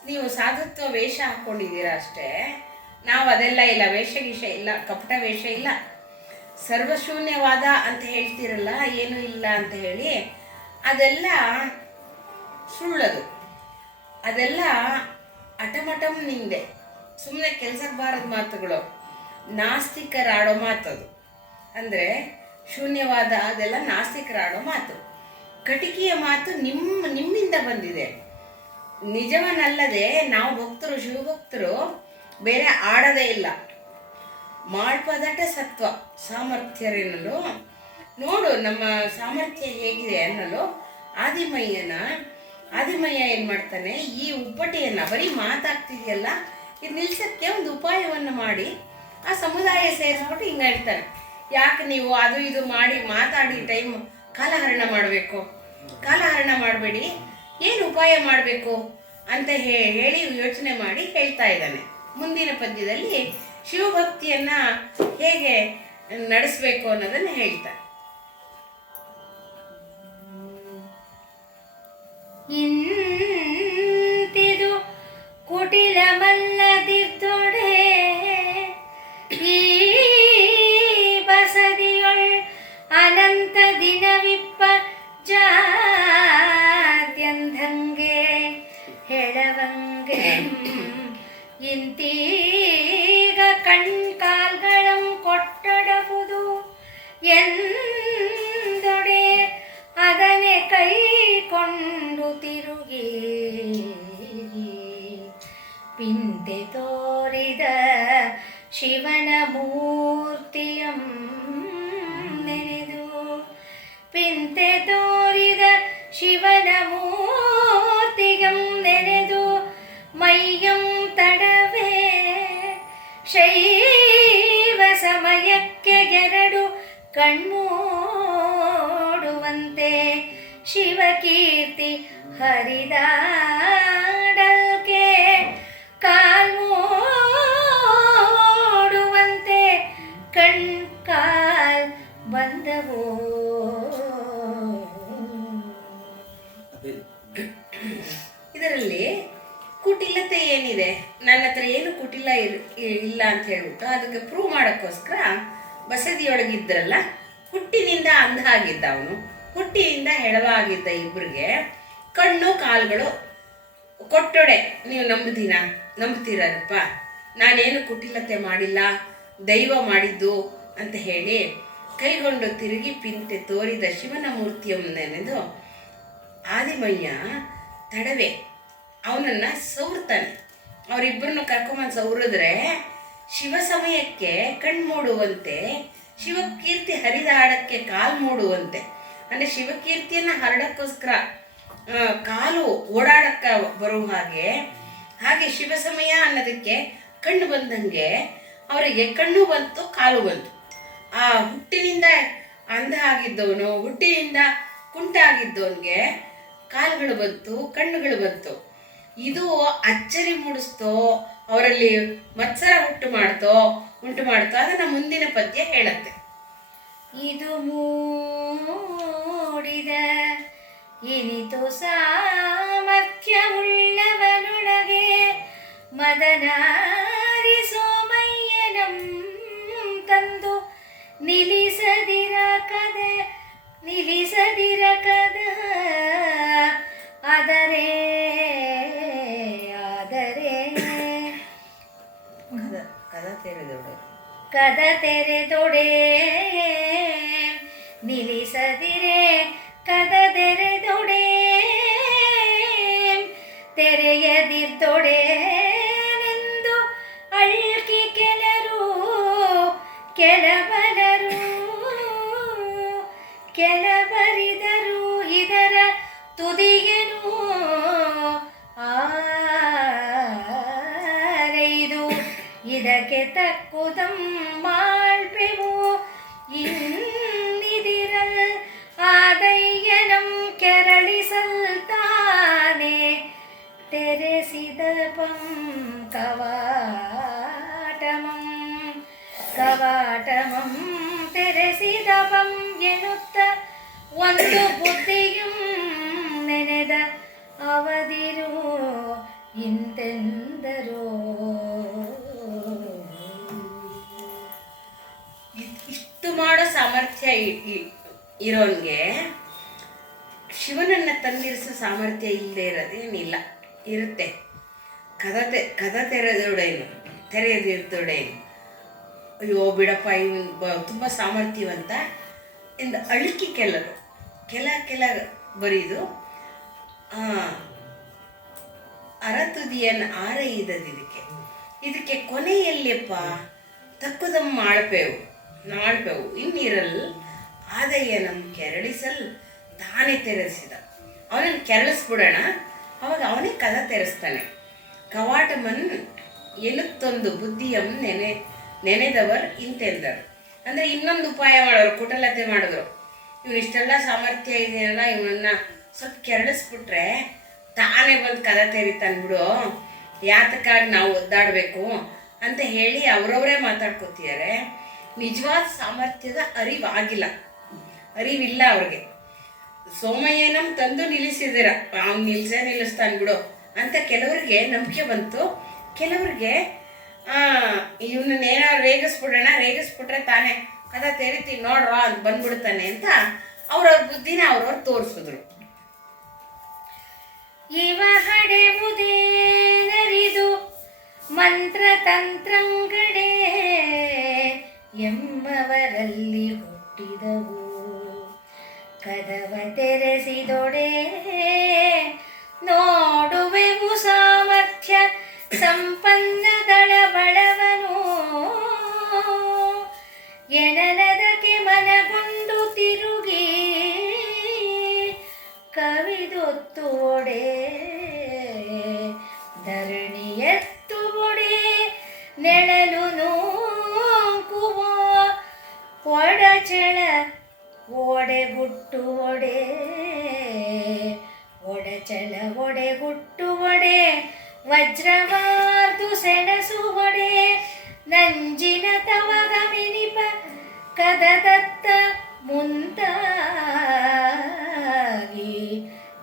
ನೀವು ಸಾಧುತ್ವ ವೇಷ ಹಾಕ್ಕೊಂಡಿದ್ದೀರಾ ಅಷ್ಟೇ, ನಾವು ಅದೆಲ್ಲ ಇಲ್ಲ, ವೇಷಗೀಷ ಇಲ್ಲ, ಕಪಟ ವೇಷ ಇಲ್ಲ, ಸರ್ವಶೂನ್ಯವಾದ ಅಂತ ಹೇಳ್ತಿರಲ್ಲ, ಏನೂ ಇಲ್ಲ ಅಂತ ಹೇಳಿ, ಅದೆಲ್ಲ ಸುಳ್ಳದು. ಅದೆಲ್ಲ ಅಟಮಟಮ್ ನಿಂದೆ, ಸುಮ್ಮನೆ ಕೆಲ್ಸಕ್ಕೆ ಬಾರದ ಮಾತುಗಳು, ನಾಸ್ತಿಕರಾಡೋ ಮಾತದು. ಅಂದರೆ ಶೂನ್ಯವಾದ ಅದೆಲ್ಲ ನಾಸ್ತಿಕರಾಡೋ ಮಾತು. ಕಟಿಕಿಯ ಮಾತು ನಿಮ್ಮಿಂದ ಬಂದಿದೆ. ನಿಜವನ್ನಲ್ಲದೆ ನಾವು ಭಕ್ತರು, ಶಿವಭಕ್ತರು ಬೇರೆ ಆಡದೇ ಇಲ್ಲ. ಮಾಳ್ಪದಟ ಸತ್ವ ಸಾಮರ್ಥ್ಯರೆನ್ನಲು, ನೋಡು ನಮ್ಮ ಸಾಮರ್ಥ್ಯ ಹೇಗಿದೆ ಅನ್ನಲು ಆದಿಮಯ್ಯ ಏನು ಮಾಡ್ತಾನೆ, ಈ ಉಪ್ಪಟೆಯನ್ನು ಬರೀ ಮಾತಾಗ್ತಿದೆಯಲ್ಲ ಇದು ನಿಲ್ಸಕ್ಕೆ ಒಂದು ಉಪಾಯವನ್ನು ಮಾಡಿ ಆ ಸಮುದಾಯ ಸೇರಿಸ್ಬಿಟ್ಟು ಹಿಂಗೆ ಹೇಳ್ತಾನೆ, ಯಾಕೆ ನೀವು ಅದು ಇದು ಮಾಡಿ ಮಾತಾಡಿ ಟೈಮ್ ಕಾಲಹರಣ ಮಾಡಬೇಕು, ಕಾಲಹರಣ ಮಾಡಬೇಡಿ, ಏನು ಉಪಾಯ ಮಾಡಬೇಕು ಅಂತ ಹೇಳಿ ಯೋಚನೆ ಮಾಡಿ ಹೇಳ್ತಾ ಇದ್ದಾನೆ. ಮುಂದಿನ ಪದ್ಯದಲ್ಲಿ ಶಿವಭಕ್ತಿಯನ್ನು ಹೇಗೆ ನಡೆಸಬೇಕು ಅನ್ನೋದನ್ನು ಹೇಳ್ತಾನೆ. ಇಂತಿದು ಕುಟಿಲ ಮಲ್ಲದಿದ್ದೊಡೆ ಈ ಬಸದಿಯೊಳ್ ಅನಂತ ದಿನವಿಪ್ಪ ಜಾತ್ಯಂಧಂಗೆ ಹೆಳವಂಗೆ ಇಂತೀಗ ಕಣ್ಕಾಲ್ಗಳಂ ಕೊಟ್ಟೊಡವುದು ಎಂದೊಡೆ ಅದನೆ ಕೈಕೊಂಡು ತಿರುಗಿ ಪಿಂತೆ ತೋರಿದ ಶಿವನ ಮೂರ್ತಿಯಂ ನೆನೆದು ಪಿಂತೆ ತೋರಿದ ಶಿವನ ಮೂರ್ತಿಯಂ ನೆನೆದು ಮೈಯಂ ತಡವೇ ಶೈವ ಸಮಯಕ್ಕೆ ಎರಡು ಕಣ್ಮೂಡುವಂತೆ ಶಿವಕೀರ್ತಿ ಹರಿದಾಡಲ್ಕೆ ಕಾಲ್ಮೂಡುವಂತೆ ಕಾಲ್ ಬಂದವು. ಇದರಲ್ಲಿ ಕುಟಿಲತೆ ಏನಿದೆ, ನನ್ನ ಹತ್ರ ಏನು ಕುಟಿಲ ಇಲ್ಲ ಅಂತ ಹೇಳ್ಬಿಟ್ಟು ಅದಕ್ಕೆ ಪ್ರೂವ್ ಮಾಡೋಕ್ಕೋಸ್ಕರ ಬಸದಿಯೊಳಗಿದ್ರಲ್ಲ, ಹುಟ್ಟಿನಿಂದ ಅಂಧ ಆಗಿದ್ದ ಅವನು, ಹುಟ್ಟಿನಿಂದ ಹೆಳವಾಗಿದ್ದ ಇಬ್ಬರಿಗೆ ಕಣ್ಣು ಕಾಲುಗಳು ಕೊಟ್ಟೊಡೆ. ನೀವು ನಂಬ್ತೀರಪ್ಪ, ನಾನೇನು ಕುಟಿಲತೆ ಮಾಡಿಲ್ಲ, ದೈವ ಮಾಡಿದ್ದು ಅಂತ ಹೇಳಿ ಕೈಗೊಂಡು ತಿರುಗಿ ಪಿಂತೆ ತೋರಿದ ಶಿವನ ಮೂರ್ತಿಯನ್ನೆನೆದು ಆದಿಮಯ್ಯ ತಡವೆ ಅವನನ್ನು ಸೌರ್ತಾನೆ. ಅವರಿಬ್ಬರನ್ನು ಕರ್ಕೊಂಬಂದು ಸೌರಿದ್ರೆ ಶಿವ ಸಮಯಕ್ಕೆ ಕಣ್ಮೂಡುವಂತೆ, ಶಿವಕೀರ್ತಿ ಹರಿದಾಡಕ್ಕೆ ಕಾಲು ಮೂಡುವಂತೆ, ಅಂದರೆ ಶಿವಕೀರ್ತಿಯನ್ನು ಹರಡಕ್ಕೋಸ್ಕರ ಕಾಲು ಓಡಾಡಕ್ಕೆ ಬರುವ ಹಾಗೆ ಶಿವ ಸಮಯ ಅನ್ನೋದಕ್ಕೆ ಕಣ್ಣು ಬಂದಂಗೆ ಅವರಿಗೆ ಕಣ್ಣು ಬಂತು, ಕಾಲು ಬಂತು. ಆ ಹುಟ್ಟಿನಿಂದ ಅಂಧ ಆಗಿದ್ದವನು, ಹುಟ್ಟಿನಿಂದ ಕುಂಟ ಆಗಿದ್ದವನಿಗೆ ಕಾಲುಗಳು ಬಂತು, ಕಣ್ಣುಗಳು ಬಂತು. ಇದು ಅಚ್ಚರಿ ಮೂಡಿಸ್ತೋ, ಅವರಲ್ಲಿ ಮತ್ಸರ ಉಂಟು ಮಾಡ್ತೋ ಅದನ್ನು ಮುಂದಿನ ಪದ್ಯ ಹೇಳುತ್ತೆ. ಇದು ಮೂಡಿದ ಇನಿತು ಸಾಮರ್ಥ್ಯವುಳ್ಳವನೊಳಗೆ ಮದನಾರಿ ಸೋಮಯ್ಯನಂ ತಂದು ನಿಲ್ಲಿಸದಿರಕದ ಆದರೆ ಕದ ತೆರೆದೊಡೆ ನಿಲ್ಲಿಸದಿರಕದೆ ಒಂದು ಬುದ್ಧಿಯಂ ನೆನೆದ ಅವದಿರು ಇಂತೆಂದರೋ. ಇಷ್ಟು ಮಾಡೋ ಸಾಮರ್ಥ್ಯ ಇರೋನ್ಗೆ ಶಿವನನ್ನು ತಂದಿರಿಸೋ ಸಾಮರ್ಥ್ಯ ಇಲ್ಲದೆ ಇರೋದೇನಿಲ್ಲ. ಇರುತ್ತೆ. ಕದ ತೆರೆಯದಿರ್ತೋಡೇನು. ಅಯ್ಯೋ ಬಿಡಪ್ಪ ಇವನು ತುಂಬ ಸಾಮರ್ಥ್ಯವಂತ ಎಂದು ಅಳುಕಿ ಕೆಲ ಬರೀದು ಅರತುದಿಯನ್ನು ಆರೈದದು. ಇದಕ್ಕೆ ಕೊನೆಯಲ್ಲಪ್ಪ ತಕ್ಕುದಮ್ಮ ನಾಳ್ಪೆವು ಇನ್ನಿರಲ್ ಆದಯ್ಯ ನಮ್ಮ ಕೆರಳಿಸಲ್ ತಾನೇ ತೆರೆಸಿದ. ಅವನನ್ನು ಕೆರಳಿಸ್ಬಿಡೋಣ, ಅವಾಗ ಅವನೇ ಕದ ತೆರೆಸ್ತಾನೆ. ಕವಾಟಮನ್ ಎಲುತ್ತೊಂದು ಬುದ್ಧಿಯಂ ನೆನೆದವರ್ ಇಂತೆಂದರು. ಅಂದರೆ ಇನ್ನೊಂದು ಉಪಾಯ ಮಾಡೋರು, ಕುಟಲತೆ ಮಾಡಿದ್ರು. ಇವನು ಇಷ್ಟೆಲ್ಲ ಸಾಮರ್ಥ್ಯ ಇದೆಯಲ್ಲ, ಇವನನ್ನ ಸ್ವಲ್ಪ ಕೆರಳಿಸ್ಬಿಟ್ರೆ ತಾನೇ ಬಂದು ಕದ ತೆರಿತಾನೆ ಬಿಡು, ಯಾತಕ್ಕಾಗಿ ನಾವು ಒದ್ದಾಡಬೇಕು ಅಂತ ಹೇಳಿ ಅವರವರೇ ಮಾತಾಡ್ಕೊತಿದ್ದಾರೆ. ನಿಜವಾದ ಸಾಮರ್ಥ್ಯದ ಅರಿವಿಲ್ಲ ಅವ್ರಿಗೆ. ಸೋಮಯ್ಯನಂ ತಂದು ನಿಲ್ಲಿಸಿದಿರ, ಅವ್ನು ನಿಲ್ಲಿಸ್ತಾನೆ ಬಿಡು ಅಂತ ಕೆಲವ್ರಿಗೆ ನಂಬಿಕೆ ಬಂತು. ಕೆಲವ್ರಿಗೆ ಇವನನ್ನೇನೋ ರೇಗಿಸ್ಬಿಟ್ರೆ ತಾನೇ ಕದ ತೆರಿತೀನಿ ನೋಡ್ರ ಅಂತ ಬಂದ್ಬಿಡ್ತಾನೆ ಅಂತ ಅವ್ರವ್ರ ಬುದ್ಧಿನ ಅವ್ರವ್ರು ತೋರಿಸಿದ್ರು. ಇವ ಹಡೆವುದೇನರಿದು ಮಂತ್ರತಂತ್ರಂಗಡೆ ಎಂಬವರಲ್ಲಿ ಹುಟ್ಟಿದವು. ಕದವ ತೆರೆಸಿದೊಡೆ ನೋಡುವೆವು ಸಾಮರ್ಥ್ಯ ಸಂಪನ್ನ ದಳಬಳವನು. ಎನನದಕ್ಕೆ ಮನಗೊಂಡು ತಿರುಗಿ ಕವಿದೊತ್ತುವೊಡೆ ಧರಣಿ ಎತ್ತುವೊಡೆ ನೆಳಲು ನೂಕುವ ಒಡಚಳ ಒಡೆಗುಟ್ಟುವೊಡೆ ವಜ್ರವಾರ್ದು ಸೆಣಸುವೊಡೆ ನಂಜಿನ ತವಗ ಮಿನಿಪ ಕದದತ್ತ ಮುಂತಾಗಿ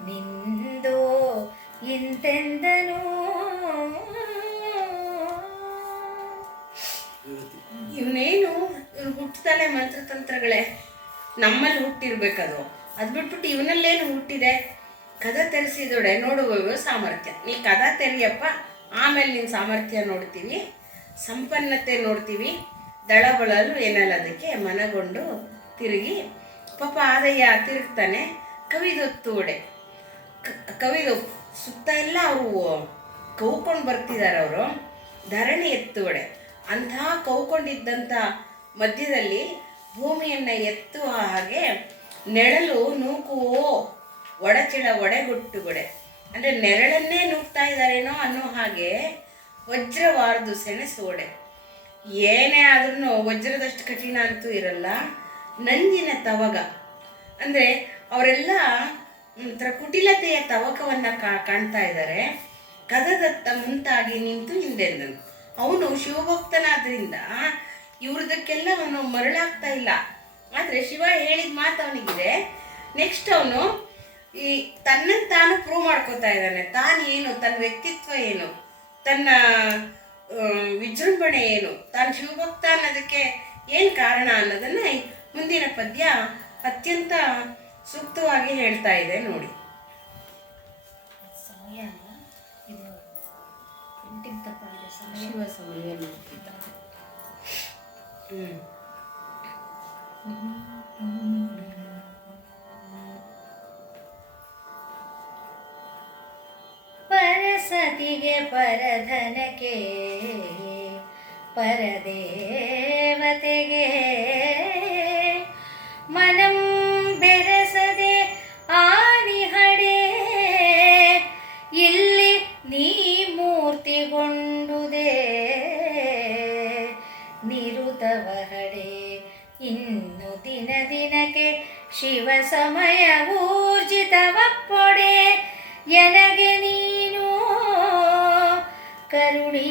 ನಿಂದು ಇಂತೆಂದನು. ಇವನೇನು ಹುಟ್ಟುತ್ತಲೇ ಮಂತ್ರತಂತ್ರಗಳೇ ನಮ್ಮಲ್ಲಿ ಹುಟ್ಟಿರ್ಬೇಕದು. ಅದು ಬಿಟ್ಬಿಟ್ಟು ಇವನಲ್ಲೇನು ಹುಟ್ಟಿದೆ? ಕದ ತೆರೆಸಿದೊಡೆ ನೋಡುವ ಸಾಮರ್ಥ್ಯ. ನೀ ಕದ ತೆರೆಯಪ್ಪ, ಆಮೇಲೆ ನಿನ್ನ ಸಾಮರ್ಥ್ಯ ನೋಡ್ತೀವಿ, ಸಂಪನ್ನತೆ ನೋಡ್ತೀವಿ. ದಳಬಳಲು ಏನಲ್ಲದಕ್ಕೆ ಮನಗೊಂಡು ತಿರುಗಿ ಪಾಪ ಆದಯ್ಯ ತಿರುಗ್ತಾನೆ. ಕವಿದು ಸುತ್ತ ಎಲ್ಲ ಅವರು ಕೌಕೊಂಡು ಬರ್ತಿದ್ದಾರೆ. ಅವರು ಧರಣಿ ಎತ್ತುವಡೆ ಅಂತಹ ಕೌಕೊಂಡಿದ್ದಂಥ ಮಧ್ಯದಲ್ಲಿ ಭೂಮಿಯನ್ನು ಎತ್ತುವ ಹಾಗೆ ನೆರಳು ನೂಕುವೋ ಒಡೆಗುಟ್ಟುಗೊಡೆ ಅಂದರೆ ನೆರಳನ್ನೇ ನೂಕ್ತಾ ಇದ್ದಾರೇನೋ ಅನ್ನೋ ಹಾಗೆ ವಜ್ರವಾರ್ದು ಸೆಣಸುವಡೆ. ಏನೇ ಆದ್ರೂ ವಜ್ರದಷ್ಟು ಕಠಿಣ ಅಂತೂ ಇರಲ್ಲ. ನಂಜಿನ ತವಗ ಅಂದರೆ ಅವರೆಲ್ಲ ಒಂಥರ ಕುಟಿಲತೆಯ ತವಕವನ್ನು ಕಾಣ್ತಾ ಇದ್ದಾರೆ. ಕದದತ್ತ ಮುಂತಾಗಿ ನಿಂತು ಹಿಂದೆಂದನು. ಅವನು ಶಿವಭಕ್ತನಾದ್ರಿಂದ ಇವ್ರದಕ್ಕೆಲ್ಲ ಅವನು ಮರಳಾಗ್ತಾ ಇಲ್ಲ. ಆದರೆ ಶಿವ ಹೇಳಿದ ಮಾತು ಅವನಿಗಿದೆ. ನೆಕ್ಸ್ಟ್ ಅವನು ಈ ತನ್ನನ್ನು ತಾನು ಪ್ರೂವ್ ಮಾಡ್ಕೋತಾ ಇದ್ದಾನೆ. ತಾನೇನು, ತನ್ನ ವ್ಯಕ್ತಿತ್ವ ಏನು, ತನ್ನ ವಿಜೃಂಭಣೆ ಏನು, ತಾನು ಶಿವಭಕ್ತ ಅನ್ನೋದಕ್ಕೆ ಏನು ಕಾರಣ ಅನ್ನೋದನ್ನು ಮುಂದಿನ ಪದ್ಯ ಅತ್ಯಂತ ಸೂಕ್ತವಾಗಿ ಹೇಳ್ತಾ ಇದೆ ನೋಡಿ. ಸಮಯ ಅಲ್ಲ ಇದು ಪ್ರಿಂಟಿಂಗ್ ತಪ್ಪಾಗಿದೆ. ಶಿವ ಸಮಯ ನೋಡ್ತಿದ್ದ. ಪರಸತಿಗೆ ಪರಧನಕ್ಕೆ ಪರದೇವತೆಗೆ ಮನಂ ಬೆರೆಸದೆ ಆನಿಹಡೆ ಇಲ್ಲಿ ನೀ ಮೂರ್ತಿಗೊಂಡುದೆ ನಿರುತವಹಡೆ ಇನ್ನು ದಿನಕ್ಕೆ ಶಿವ ಸಮಯ ಊರ್ಜಿತವಪ್ಪೊಡೆ ಎನಗೆ ನೀನು ಕರುಣಿ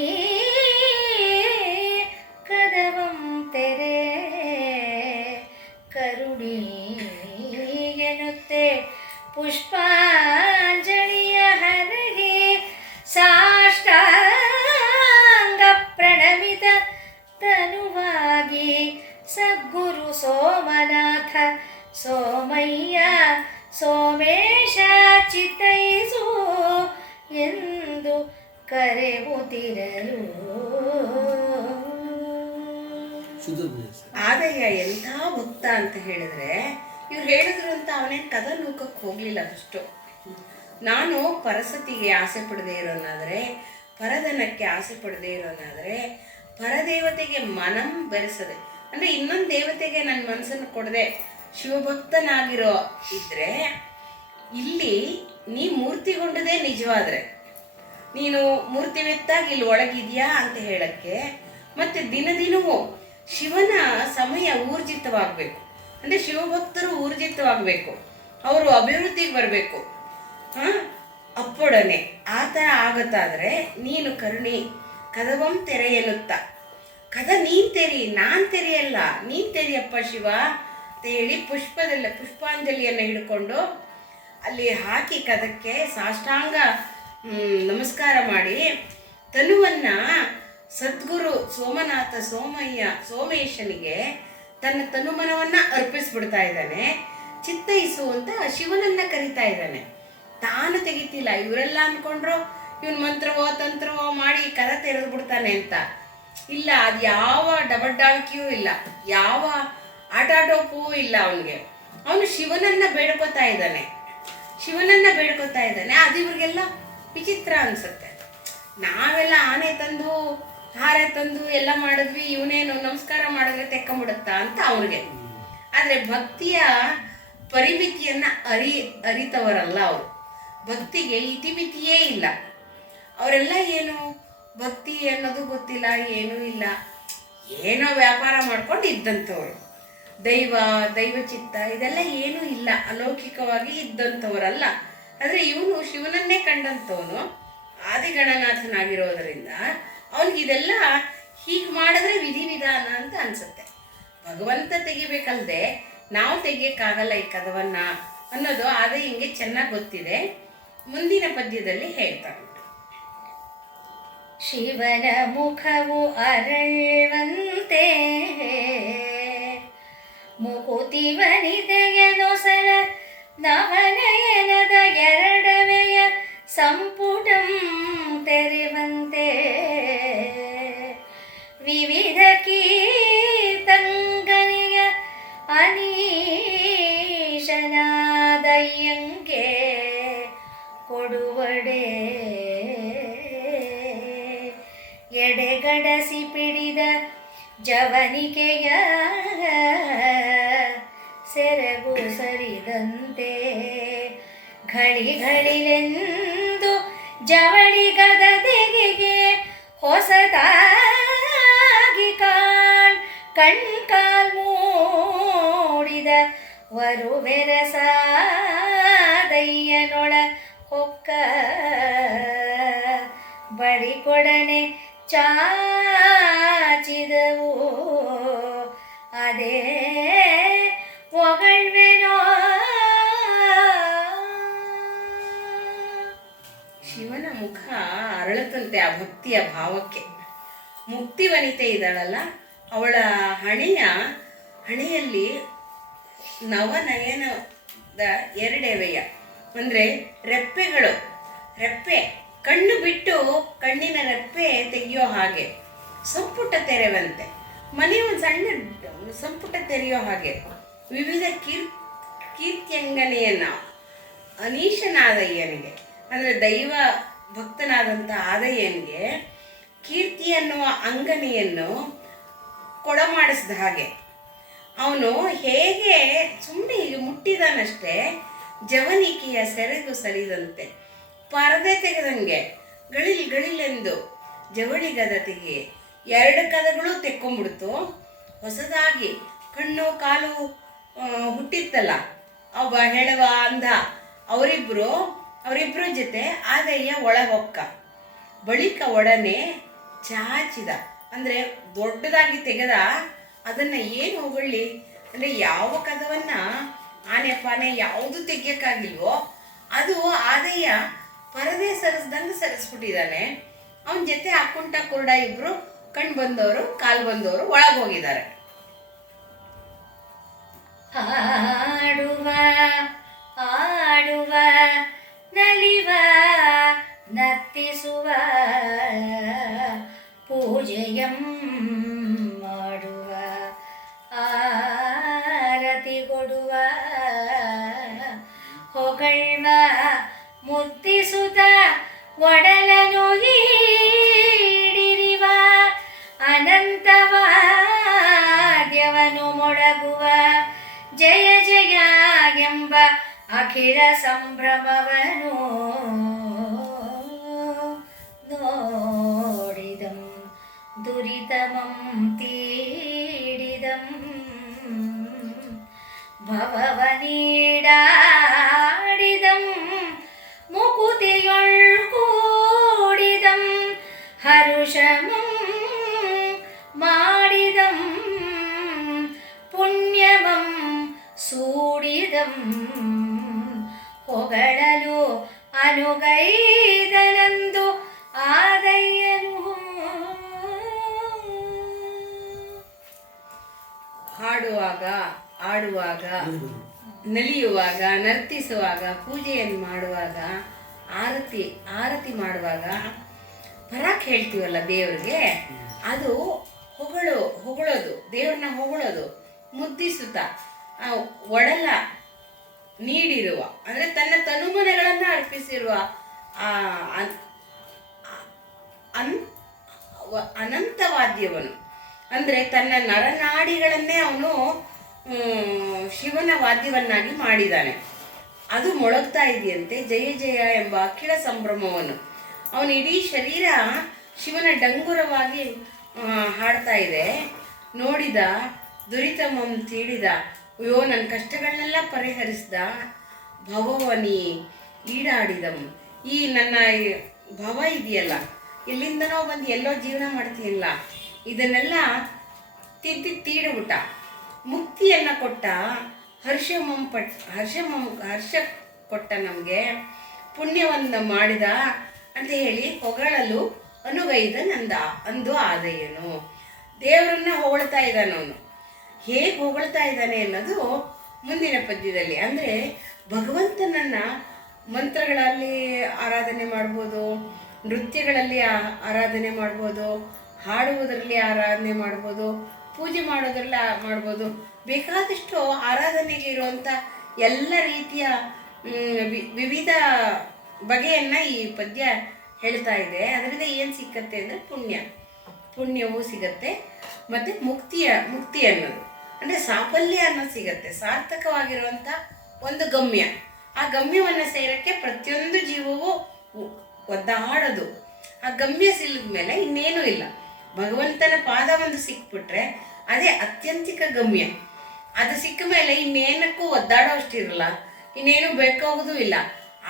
ಕದವಂ ತೆರೆ ಕರುಣಿ ಸೋಮನಾಥ ಸೋಮಯ್ಯ ಸೋಮೇಶ ಚಿತ್ತೈಸು ಎಂದು ಕರೆಯುತ್ತಿರಲು. ಆದಯ್ಯ ಎಂಥ ಭಕ್ತ ಅಂತ ಹೇಳಿದ್ರೆ, ಇವ್ರು ಹೇಳಿದ್ರು ಅಂತ ಅವನೇನು ಕದ ನೂಕಕ್ಕೆ ಹೋಗ್ಲಿಲ್ಲ. ಅಷ್ಟು ನಾನು ಪರಸತಿಗೆ ಆಸೆ ಪಡದೇ ಇರೋನಾದರೆ, ಪರಧನಕ್ಕೆ ಆಸೆ ಪಡದೇ ಇರೋನಾದರೆ, ಪರದೇವತೆಗೆ ಮನಂ ಬೆರೆಸದೆ ಅಂದರೆ ಇನ್ನೊಂದು ದೇವತೆಗೆ ನನ್ನ ಮನಸ್ಸನ್ನು ಕೊಡದೆ ಶಿವಭಕ್ತನಾಗಿರೋ ಇದ್ರೆ, ಇಲ್ಲಿ ನೀ ಮೂರ್ತಿಗೊಂಡದೇ ನಿಜವಾದರೆ, ನೀನು ಮೂರ್ತಿವೆತ್ತಾಗಿ ಇಲ್ಲಿ ಒಳಗಿದ್ಯಾ ಅಂತ ಹೇಳಕ್ಕೆ, ಮತ್ತು ದಿನದಿನವೂ ಶಿವನ ಸಮಯ ಊರ್ಜಿತವಾಗಬೇಕು. ಅಂದರೆ ಶಿವಭಕ್ತರು ಊರ್ಜಿತವಾಗಬೇಕು, ಅವರು ಅಭಿವೃದ್ಧಿಗೆ ಬರಬೇಕು. ಅಪ್ಪೊಡನೆ ಆ ಥರ ಆಗತ್ತಾದರೆ ನೀನು ಕರುಣಿ ಕದವಂ ತೆರೆ ಎನ್ನುತ್ತಾ, ಕದ ನೀನು ತೆರಿ, ನಾನು ತೆರೆಯಲ್ಲ, ನೀನು ತೆರಿಯಪ್ಪ ಶಿವ ಅಂತ ಹೇಳಿ ಪುಷ್ಪಾಂಜಲಿಯನ್ನು ಹಿಡ್ಕೊಂಡು ಅಲ್ಲಿ ಹಾಕಿ ಕದಕ್ಕೆ ಸಾಷ್ಟಾಂಗ ನಮಸ್ಕಾರ ಮಾಡಿ ತನುವನ್ನು ಸದ್ಗುರು ಸೋಮನಾಥ ಸೋಮೇಶನಿಗೆ ತನ್ನ ತನುಮನವನ್ನು ಅರ್ಪಿಸ್ಬಿಡ್ತಾ ಇದ್ದಾನೆ. ಚಿತ್ತೈಸು ಅಂತ ಶಿವನನ್ನ ಕರಿತಾ ಇದ್ದಾನೆ, ತಾನು ತೆಗಿತಿಲ್ಲ. ಇವರೆಲ್ಲ ಅಂದ್ಕೊಂಡ್ರು ಇವನು ಮಂತ್ರವೋ ತಂತ್ರವೋ ಮಾಡಿ ಕದ ತೆರೆದು ಬಿಡ್ತಾನೆ ಅಂತ. ಇಲ್ಲ, ಅದು ಯಾವ ಡಬಡ್ಡಾಳಿಕೆಯೂ ಇಲ್ಲ, ಯಾವ ಆಟಾಡೋಪೂ ಇಲ್ಲ. ಅವನು ಶಿವನನ್ನ ಬೇಡ್ಕೋತಾ ಇದ್ದಾನೆ. ಅದು ಇವ್ರಿಗೆಲ್ಲ ವಿಚಿತ್ರ ಅನ್ಸುತ್ತೆ. ನಾವೆಲ್ಲ ಆನೆ ತಂದು ಹಾರೆ ತಂದು ಎಲ್ಲ ಮಾಡಿದ್ವಿ, ಇವನೇನು ನಮಸ್ಕಾರ ಮಾಡಿದ್ರೆ ತೆಕ್ಕೊಂಬಿಡುತ್ತಾ ಅಂತ ಅವ್ರಿಗೆ. ಆದರೆ ಭಕ್ತಿಯ ಪರಿಮಿತಿಯನ್ನು ಅರಿತವರಲ್ಲ ಅವರು. ಭಕ್ತಿಗೆ ಇತಿಮಿತಿಯೇ ಇಲ್ಲ. ಅವರೆಲ್ಲ ಏನು ಭಕ್ತಿ ಅನ್ನೋದು ಗೊತ್ತಿಲ್ಲ, ಏನೂ ಇಲ್ಲ, ಏನೋ ವ್ಯಾಪಾರ ಮಾಡ್ಕೊಂಡು ಇದ್ದಂಥವ್ರು. ದೈವಚಿತ್ತ ಇದೆಲ್ಲ ಏನೂ ಇಲ್ಲ, ಅಲೌಕಿಕವಾಗಿ ಇದ್ದಂಥವರಲ್ಲ. ಆದರೆ ಇವನು ಶಿವನನ್ನೇ ಕಂಡಂಥವನು, ಆದಿಗಣನಾಥನಾಗಿರೋದರಿಂದ ಅವನಿಗಿದೆಲ್ಲ ಹೀಗೆ ಮಾಡಿದ್ರೆ ವಿಧಿವಿಧಾನ ಅಂತ ಅನಿಸುತ್ತೆ. ಭಗವಂತ ತೆಗಿಬೇಕಲ್ದೆ ನಾವು ತೆಗಿಯೋಕ್ಕಾಗಲ್ಲ ಈ ಕದವನ್ನು ಅನ್ನೋದು ಹಿಂಗೆ ಚೆನ್ನಾಗಿ ಗೊತ್ತಿದೆ. ಮುಂದಿನ ಪದ್ಯದಲ್ಲಿ ಹೇಳ್ತಾರೆ. ಶಿವನ ಮುಖವು ಅರಳುವಂತೆ ಮುಕುತಿವನಿದೆಯ ನೊಸಲ ನವನಯನದ ಎರಡವೆಯ ಸಂಪುಟಂ ತೆರೆವಂತೆ ವಿವಿಧ ಕೀರ್ತಂಗನೆಯ ಅನೀಶನಾದಯ್ಯಂಗೆ ಕೊಡುವಡೆ ಎಡೆಗಡಸಿ ಪಿಡಿದ ಜವನಿಕೆಯ ಸೆರಗು ಸರಿದಂತೆ ಘಳಿಘಳಿಲೆಂದು ಜವಳಿಗದ ತೆಗೆಗೆ ಹೊಸತಾಗಿ ಕಣ್ಕಾಲ್ ಮೂಡಿದ ವರುವೆರಸಾದಯ್ಯನೊಳ ಹೊಕ್ಕ ಬಳಿಕೊಡನೆ ಚಾಚಿದವು ಅದೇ ಹೊಗಳ್ವೆನೋ. ಶಿವನ ಮುಖ ಅರಳುತ್ತಂತೆ ಆ ಭಕ್ತಿಯ ಭಾವಕ್ಕೆ. ಮುಕ್ತಿ ವನಿತೆ ಇದ್ದಾಳಲ್ಲ, ಅವಳ ಹಣೆಯಲ್ಲಿ ನವನಯನದ ಎರಡೆವೆಯ ಅಂದರೆ ರೆಪ್ಪೆ ಕಣ್ಣು ಬಿಟ್ಟು ಕಣ್ಣಿನ ರೆಪ್ಪೆ ತೆಗೆಯೋ ಹಾಗೆ ಸಂಪುಟ ತೆರೆವಂತೆ, ಮನೆ ಒಂದು ಸಣ್ಣ ಸಂಪುಟ ತೆರೆಯೋ ಹಾಗೆ ವಿವಿಧ ಕೀರ್ತ್ಯಂಗನೆಯನ್ನು ಅನೀಶನಾದಯ್ಯನಿಗೆ ಅಂದರೆ ದೈವ ಭಕ್ತನಾದಂಥ ಆದಯ್ಯನಿಗೆ ಕೀರ್ತಿ ಅನ್ನುವ ಅಂಗನೆಯನ್ನು ಕೊಡಮಾಡಿಸಿದ ಹಾಗೆ ಅವನು ಹೇಗೆ ಸುಮ್ಮನೆ ಮುಟ್ಟಿದಾನಷ್ಟೇ ಜವನಿಕೆಯ ಸೆರಗು ಸರಿದಂತೆ ಪರದೆ ತೆಗೆದಂಗೆ ಗಳಿಲೆಂದು ಜವಳಿಗದ ತೆಗೆ ಎರಡು ಕದಗಳು ತೆಕ್ಕೊಂಡ್ಬಿಡ್ತು. ಹೊಸದಾಗಿ ಕಣ್ಣು ಕಾಲು ಹುಟ್ಟಿತ್ತಲ್ಲ, ಅವ ಹೆಳವ ಅಂಧ ಅವರಿಬ್ಬರು ಜೊತೆ ಆದಯ್ಯ ಒಳಗೊಕ್ಕ ಬಳಿಕ ಒಡನೆ ಚಾಚಿದ ಅಂದರೆ ದೊಡ್ಡದಾಗಿ ತೆಗೆದ. ಅದನ್ನು ಏನು ಹೊಗಳಿ ಅಂದರೆ ಯಾವ ಕದವನ್ನು ಆನೆ ಪಾನೆ ಯಾವುದು ತೆಗಿಯೋಕ್ಕಾಗಿಲ್ವೋ ಅದು ಆದಯ್ಯ ಪರದೆ ಸರಿಸ್ದಂಗೆ ಸರಿಸ್ಬಿಟ್ಟಿದ್ದಾನೆ. ಅವನ ಜೊತೆ ಅಕ್ಕುಂಟ ಕುರುಡ ಇಬ್ಬರು ಕಣ್ಣು ಬಂದವರು ಕಾಲು ಬಂದವರು ಒಳಗೆ ಹೋಗಿದ್ದಾರೆ. ಕೊಡುವ ಹೊಗಳ್ವ ಮುದ್ದಿಸುತ್ತ ಒಡಲನು ಹೀಡಿರಿವ ಅನಂತವಾದ್ಯವನು ಮೊಳಗುವ ಜಯ ಜಯ ಎಂಬ ಅಖಿಲ ಸಂಭ್ರಮವನು ನೋಡಿದಂ ದುರಿತಮಂ ತೀಡಿದಂ ಭವವನೀಡಾಡಿದಂ ಮುಕುತಿಯೊಳ್ ಕೂಡಿದಂ ಹರುಷಮಂ ಮಾಡಿದಂ ಪುಣ್ಯಮಂ ಸೂಡಿದಂ ಹೊಗಳಲು ಅನುಗೈದನಂದು ಆದಯ್ಯನು. ಹಾಡುವಾಗ, ಆಡುವಾಗ, ನಲಿಯುವಾಗ, ನರ್ತಿಸುವಾಗ, ಪೂಜೆಯನ್ನು ಮಾಡುವಾಗ, ಆರತಿ ಮಾಡುವಾಗ ಪರಾಕ್ ಹೇಳ್ತೀವಲ್ಲ ದೇವ್ರಿಗೆ, ಅದು ಹೊಗಳೋದು, ದೇವ್ರನ್ನ ಹೊಗಳೋದು. ಮುದ್ದಿಸುತ್ತ ಒಡಲ ನೀಡಿರುವ ಅಂದರೆ ತನ್ನ ತನುಮನಗಳನ್ನು ಅರ್ಪಿಸಿರುವ ಅನಂತವಾದ್ಯವನು ಅಂದರೆ ತನ್ನ ನರನಾಡಿಗಳನ್ನೇ ಅವನು ಶಿವನ ವಾದ್ಯವನ್ನಾಗಿ ಮಾಡಿದ್ದಾನೆ. ಅದು ಮೊಳಗ್ತಾ ಇದೆಯಂತೆ ಜಯ ಜಯ ಎಂಬ ಅಖಿಲ ಸಂಭ್ರಮವನ್ನು. ಅವನ ಇಡೀ ಶರೀರ ಶಿವನ ಡಂಗುರವಾಗಿ ಹಾಡ್ತಾ ಇದೆ. ನೋಡಿದ ದುರಿತಮಂ ತೀಡಿದ, ಅಯ್ಯೋ ನನ್ನ ಕಷ್ಟಗಳನ್ನೆಲ್ಲ ಪರಿಹರಿಸಿದ. ಭವವನಿ ಈಡಾಡಿದಂ, ಈ ನನ್ನ ಭವ ಇದೆಯಲ್ಲ, ಎಲ್ಲಿಂದನೋ ಬಂದು ಎಲ್ಲೋ ಜೀವನ ಮಾಡ್ತೀಯಲ್ಲ, ಇದನ್ನೆಲ್ಲ ತೀಡಿಬಿಟ್ಟ. ಮುಕ್ತಿಯನ್ನು ಕೊಟ್ಟ, ಹರ್ಷ ಕೊಟ್ಟ ನಮಗೆ, ಪುಣ್ಯವನ್ನು ಮಾಡಿದ ಅಂತ ಹೇಳಿ ಹೊಗಳಲು ಅನುಗೈದ ಅಂದು ಆದಯ್ಯನು. ದೇವರನ್ನ ಹೊಗಳ್ತಾ ಇದ್ದಾನೆ ಅವನು. ಹೇಗೆ ಹೊಗಳ್ತಾ ಇದ್ದಾನೆ ಅನ್ನೋದು ಮುಂದಿನ ಪದ್ಯದಲ್ಲಿ. ಅಂದರೆ ಭಗವಂತನನ್ನ ಮಂತ್ರಗಳಲ್ಲಿ ಆರಾಧನೆ ಮಾಡ್ಬೋದು, ನೃತ್ಯಗಳಲ್ಲಿ ಆರಾಧನೆ ಮಾಡ್ಬೋದು, ಹಾಡುವುದರಲ್ಲಿ ಆರಾಧನೆ ಮಾಡ್ಬೋದು, ಪೂಜೆ ಮಾಡೋದ್ರಲ್ಲಿ ಮಾಡ್ಬೋದು. ಬೇಕಾದಷ್ಟು ಆರಾಧನೆಗೆ ಇರುವಂಥ ಎಲ್ಲ ರೀತಿಯ ವಿವಿಧ ಬಗೆಯನ್ನು ಈ ಪದ್ಯ ಹೇಳ್ತಾ ಇದೆ. ಅದರಿಂದ ಏನು ಸಿಕ್ಕತ್ತೆ ಅಂದರೆ ಪುಣ್ಯವೂ ಸಿಗತ್ತೆ, ಮತ್ತು ಮುಕ್ತಿ ಅನ್ನೋದು ಅಂದರೆ ಸಾಫಲ್ಯ ಅನ್ನೋದು ಸಿಗತ್ತೆ. ಸಾರ್ಥಕವಾಗಿರುವಂಥ ಒಂದು ಗಮ್ಯ, ಆ ಗಮ್ಯವನ್ನು ಸೇರೋಕ್ಕೆ ಪ್ರತಿಯೊಂದು ಜೀವವೂ ಒದ್ದಾಡೋದು. ಆ ಗಮ್ಯ ಸಿಲ್ದ ಮೇಲೆ ಇನ್ನೇನೂ ಇಲ್ಲ. ಭಗವಂತನ ಪಾದ ಒಂದು ಸಿಕ್ಬಿಟ್ರೆ ಅದೇ ಅತ್ಯಂತಿಕ ಗಮ್ಯ. ಅದು ಸಿಕ್ಕ ಮೇಲೆ ಇನ್ನೇನಕ್ಕೂ ಒದ್ದಾಡೋ ಅಷ್ಟಿರಲ್ಲ, ಇನ್ನೇನು ಬೇಕಾಗೋದೂ ಇಲ್ಲ.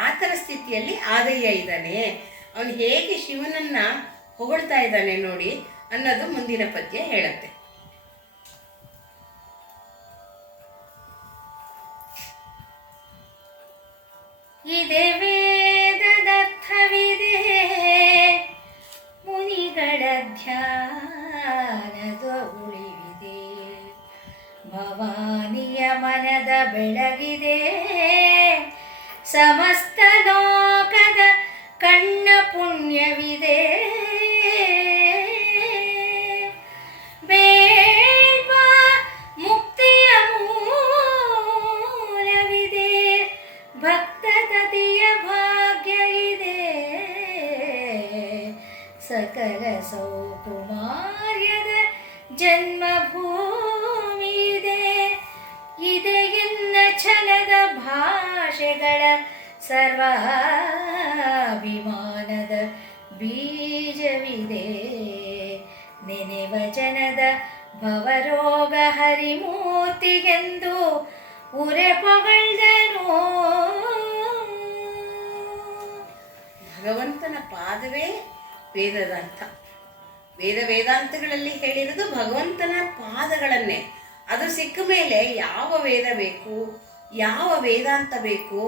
ಆ ಥರ ಸ್ಥಿತಿಯಲ್ಲಿ ಆದಯ್ಯ ಇದ್ದಾನೆ. ಅವನು ಹೇಗೆ ಶಿವನನ್ನ ಹೊಗಳ್ತಾ ಇದ್ದಾನೆ ನೋಡಿ ಅನ್ನೋದು ಮುಂದಿನ ಪದ್ಯ ಹೇಳುತ್ತೆ. ಇದೇ ವೇದದರ್ಥವಿದೆ ಮುನಿಗಳ ಧ್ಯಾನದ ಉಳಿವಿದೆ, ಭವಾನಿಯ ಮನದ ಬೆಳಗಿದೆ, ಸಮಸ್ತ ಲೋಕದ ಕಣ್ಣ ಪುಣ್ಯವಿದೆ, ಬೇಡ್ವ ಮುಕ್ತಿಯ ಮೂಲವಿದೆ, ಭಕ್ತ ತತಿಯ ಭಾಗ್ಯ ಇದೆ, ಸಕಲ ಸೌಕುಮಾರ್ಯದ ಜನ್ಮಭೂಮಿ ಇದೆ ಎನ್ನ ಛಲದ ಭಾಷೆಗಳ ಸರ್ವಾಭಿಮಾನದ ಬೀಜವಿದೆ, ನೆನೆವ ಜನದ ಭವರೋಗ ಹರಿಮೂರ್ತಿಗೆಂದು ಉರೆ ಪೊಗಳ್ದನು. ಭಗವಂತನ ಪಾದವೇ ವೇದದ ಅರ್ಥ. ವೇದಾಂತಗಳಲ್ಲಿ ಹೇಳಿರೋದು ಭಗವಂತನ ಪಾದಗಳನ್ನೇ. ಅದು ಸಿಕ್ಕ ಮೇಲೆ ಯಾವ ವೇದ ಬೇಕು, ಯಾವ ವೇದಾಂತ ಬೇಕು,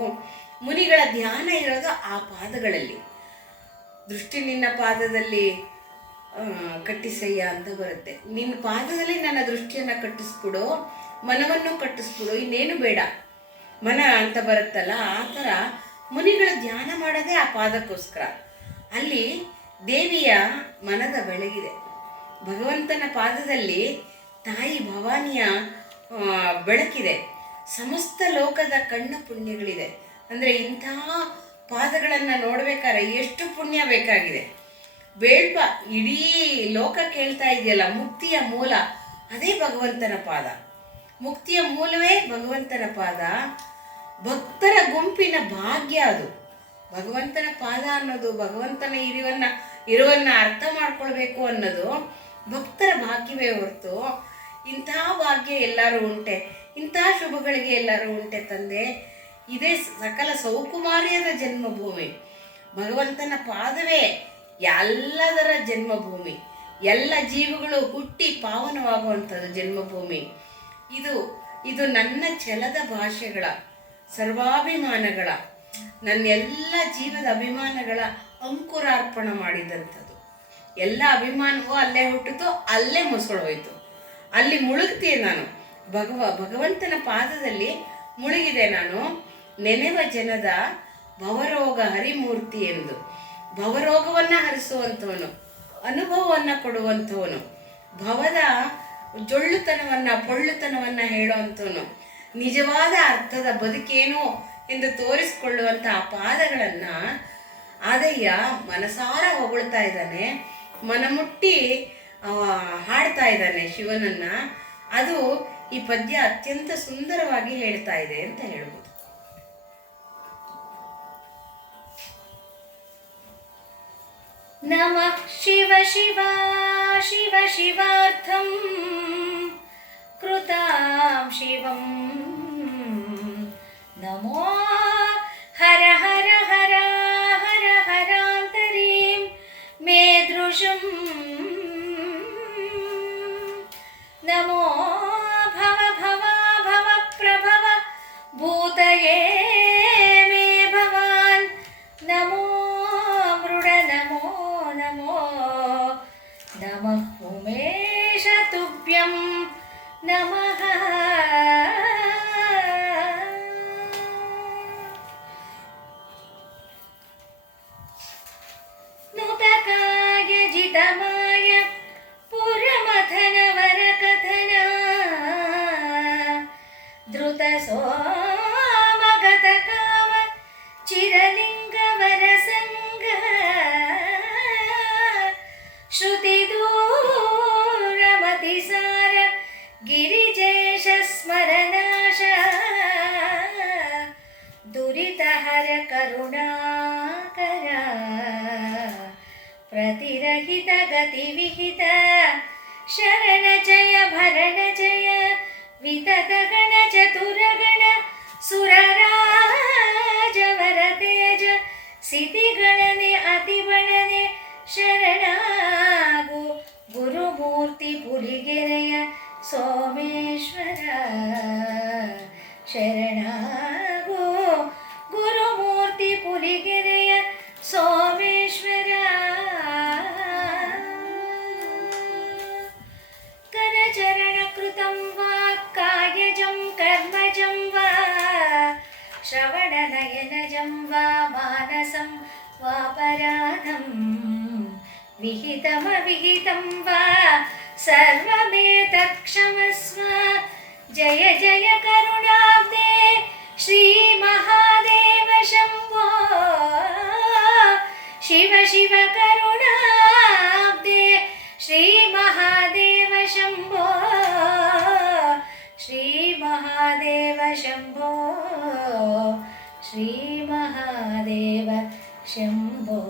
ಮುನಿಗಳ ಧ್ಯಾನ ಇರೋದು ಆ ಪಾದಗಳಲ್ಲಿ. ದೃಷ್ಟಿ ನಿನ್ನ ಪಾದದಲ್ಲಿ ಕಟ್ಟಿಸಯ್ಯ ಅಂತ ಬರುತ್ತೆ. ನಿನ್ನ ಪಾದದಲ್ಲಿ ನನ್ನ ದೃಷ್ಟಿಯನ್ನು ಕಟ್ಟಿಸ್ಬಿಡು, ಮನವನ್ನು ಕಟ್ಟಿಸ್ಬಿಡು, ಇನ್ನೇನು ಬೇಡ ಮನ ಅಂತ ಬರುತ್ತಲ್ಲ. ಆ ಥರ ಮುನಿಗಳ ಧ್ಯಾನ ಮಾಡೋದೇ ಆ ಪಾದಕ್ಕೋಸ್ಕರ. ಅಲ್ಲಿ ದೇವಿಯ ಮನದ ಬೆಳಗಿದೆ. ಭಗವಂತನ ಪಾದದಲ್ಲಿ ತಾಯಿ ಭವಾನಿಯ ಬೆಳಕಿದೆ. ಸಮಸ್ತ ಲೋಕದ ಕಣ್ಣು ಪುಣ್ಯಗಳಿದೆ. ಅಂದರೆ ಇಂತಹ ಪಾದಗಳನ್ನು ನೋಡ್ಬೇಕಾದ್ರೆ ಎಷ್ಟು ಪುಣ್ಯ ಬೇಕಾಗಿದೆ. ಬೇಡ್ವ ಇಡೀ ಲೋಕ ಕೇಳ್ತಾ ಇದೆಯಲ್ಲ, ಮುಕ್ತಿಯ ಮೂಲ ಅದೇ ಭಗವಂತನ ಪಾದ. ಮುಕ್ತಿಯ ಮೂಲವೇ ಭಗವಂತನ ಪಾದ. ಭಕ್ತರ ಗುಂಪಿನ ಭಾಗ್ಯ ಅದು. ಭಗವಂತನ ಪಾದ ಅನ್ನೋದು, ಭಗವಂತನ ಇರುವನ್ನ ಅರ್ಥ ಮಾಡ್ಕೊಳ್ಬೇಕು ಅನ್ನೋದು ಭಕ್ತರ ಭಾಗ್ಯವೇ ಹೊರತು ಇಂತಹ ಭಾಗ್ಯ ಎಲ್ಲರೂ ಉಂಟೆ, ಇಂತಹ ಶುಭಗಳಿಗೆ ಎಲ್ಲರೂ ಉಂಟೆ ತಂದೆ. ಇದೇ ಸಕಲ ಸೌಕುಮಾರ್ಯದ ಜನ್ಮಭೂಮಿ. ಭಗವಂತನ ಪಾದವೇ ಎಲ್ಲದರ ಜನ್ಮಭೂಮಿ. ಎಲ್ಲ ಜೀವಗಳು ಹುಟ್ಟಿ ಪಾವನವಾಗುವಂಥದ್ದು ಜನ್ಮಭೂಮಿ. ಇದು ನನ್ನ ಛಲದ ಭಾಷೆಗಳ ಸರ್ವಾಭಿಮಾನಗಳ, ನನ್ನೆಲ್ಲ ಜೀವದ ಅಭಿಮಾನಗಳ ಅಂಕುರಾರ್ಪಣ ಮಾಡಿದಂಥದ್ದು. ಎಲ್ಲ ಅಭಿಮಾನವೂ ಅಲ್ಲೇ ಹುಟ್ಟಿತು, ಅಲ್ಲೇ ಮುಸುಳೋಯ್ತು. ಅಲ್ಲಿ ಮುಳುಗ್ತೀಯ ನಾನು. ಭಗವಂತನ ಪಾದದಲ್ಲಿ ಮುಳುಗಿದೆ ನಾನು. ನೆನೆವ ಜನದ ಭವರೋಗ ಹರಿಮೂರ್ತಿ ಎಂದು. ಭವರೋಗವನ್ನು ಹರಿಸುವಂಥವನು, ಅನುಭವವನ್ನು ಕೊಡುವಂಥವನು, ಭವದ ಪೊಳ್ಳುತನವನ್ನು ಹೇಳುವಂಥವನು, ನಿಜವಾದ ಅರ್ಥದ ಬದುಕೇನು ಎಂದು ತೋರಿಸಿಕೊಳ್ಳುವಂಥ ಆ ಪಾದಗಳನ್ನು ಆದಯ್ಯ ಮನಸಾರ ಹೊಗಳ್ತಾ ಇದ್ದಾನೆ, ಮನಮುಟ್ಟಿ ಹಾಡ್ತಾ ಇದ್ದಾನೆ ಶಿವನನ್ನ. ಅದು ಈ ಪದ್ಯ ಅತ್ಯಂತ ಸುಂದರವಾಗಿ ಹೇಳ್ತಾ ಇದೆ ಅಂತ ಹೇಳ್ಬೋದು. ನಮಃ ಶಿವ ಶಿವ ಶಿವ ಶಿವಾರ್ಥಂ ಕೃತಾಂ ಶಿವಂ, ನಮೋ ಹರ ಹರ ಹರ ಹರ ಹರಾಂತರೀಂ ಮೇದೃಶಂ, ನಮೋ ಭವ ಭವ ಭವ ಪ್ರಭವ ಭೂತಯೇ ಮೇ ಭವಾನ್, ನಮೋ ಮೃಡ ನಮೋ ನಮೋ ನಮಃ ಉಮೇಶ ತುಭ್ಯಂ ನಮಃ. ನುತಕಾಯ ಜಿತಮಾಯ ಪುರಮಥನ ವರಕಥನ, ಧೃತ ಸೋಮಗತ ಕಾಮ ಚಿರಲಿಂಗ ವರಸಂಗ, ಶ್ರುತಿ ದೂರಮತಿ ಸಾರ ಗಿರಿಜೇಶ ಸ್ಮರನಾಶ, ದುರಿತಹರ ಕರುಣಾಕರ ಪ್ರತಿರಹಿತ ಗತಿವಿಹಿತ, ಶರಣ ಜಯ ಭರಣ ಜಯ ವಿತತ ಗಣ ಚತುರಗಣ ಸುರರಾಜವರ ತೇಜ ಸಿತಿಗಣನೆ ಅತಿಬಣನೆ, ಶರಣಾಗು ಗುರುಮೂರ್ತಿ ಪುಲಿಗೆರೆಯ ಸೋಮೇಶ್ವರ, ಶರಣಾಗು ಗುರುಮೂರ್ತಿ ಪುಲಿಗೆರೆಯ ಸೋಮೇಶ್ವರ. ಕರಚರಣ ಕೃತಂ ವಾ ಕಾಯಜಂ ಕರ್ಮಜಂ ವಾ, ಶ್ರವಣ ನಯನಜಂ ವಾ ಮಾನಸಂ ವಾಪರಾಧಂ, ವಿಹಿತಮವಿಹಿತಂ ವಾ ಸರ್ವಮೇತತ್ಕ್ಷಮಸ್ವ. ಜಯ ಜಯ ಕರುಣಾಬ್ಧೇ ಶ್ರೀ ಮಹಾದೇವ ಶಂಭೋ, ಶಿವ ಶಿವ ಕರುಣಾಬ್ಧೇ ಶ್ರೀ ಮಹಾದೇವ ಶಂಭೋ, ಶ್ರೀ ಮಹಾದೇವ ಶಂಭೋ, ಶ್ರೀ ಮಹಾದೇವ ಶಂಭೋ.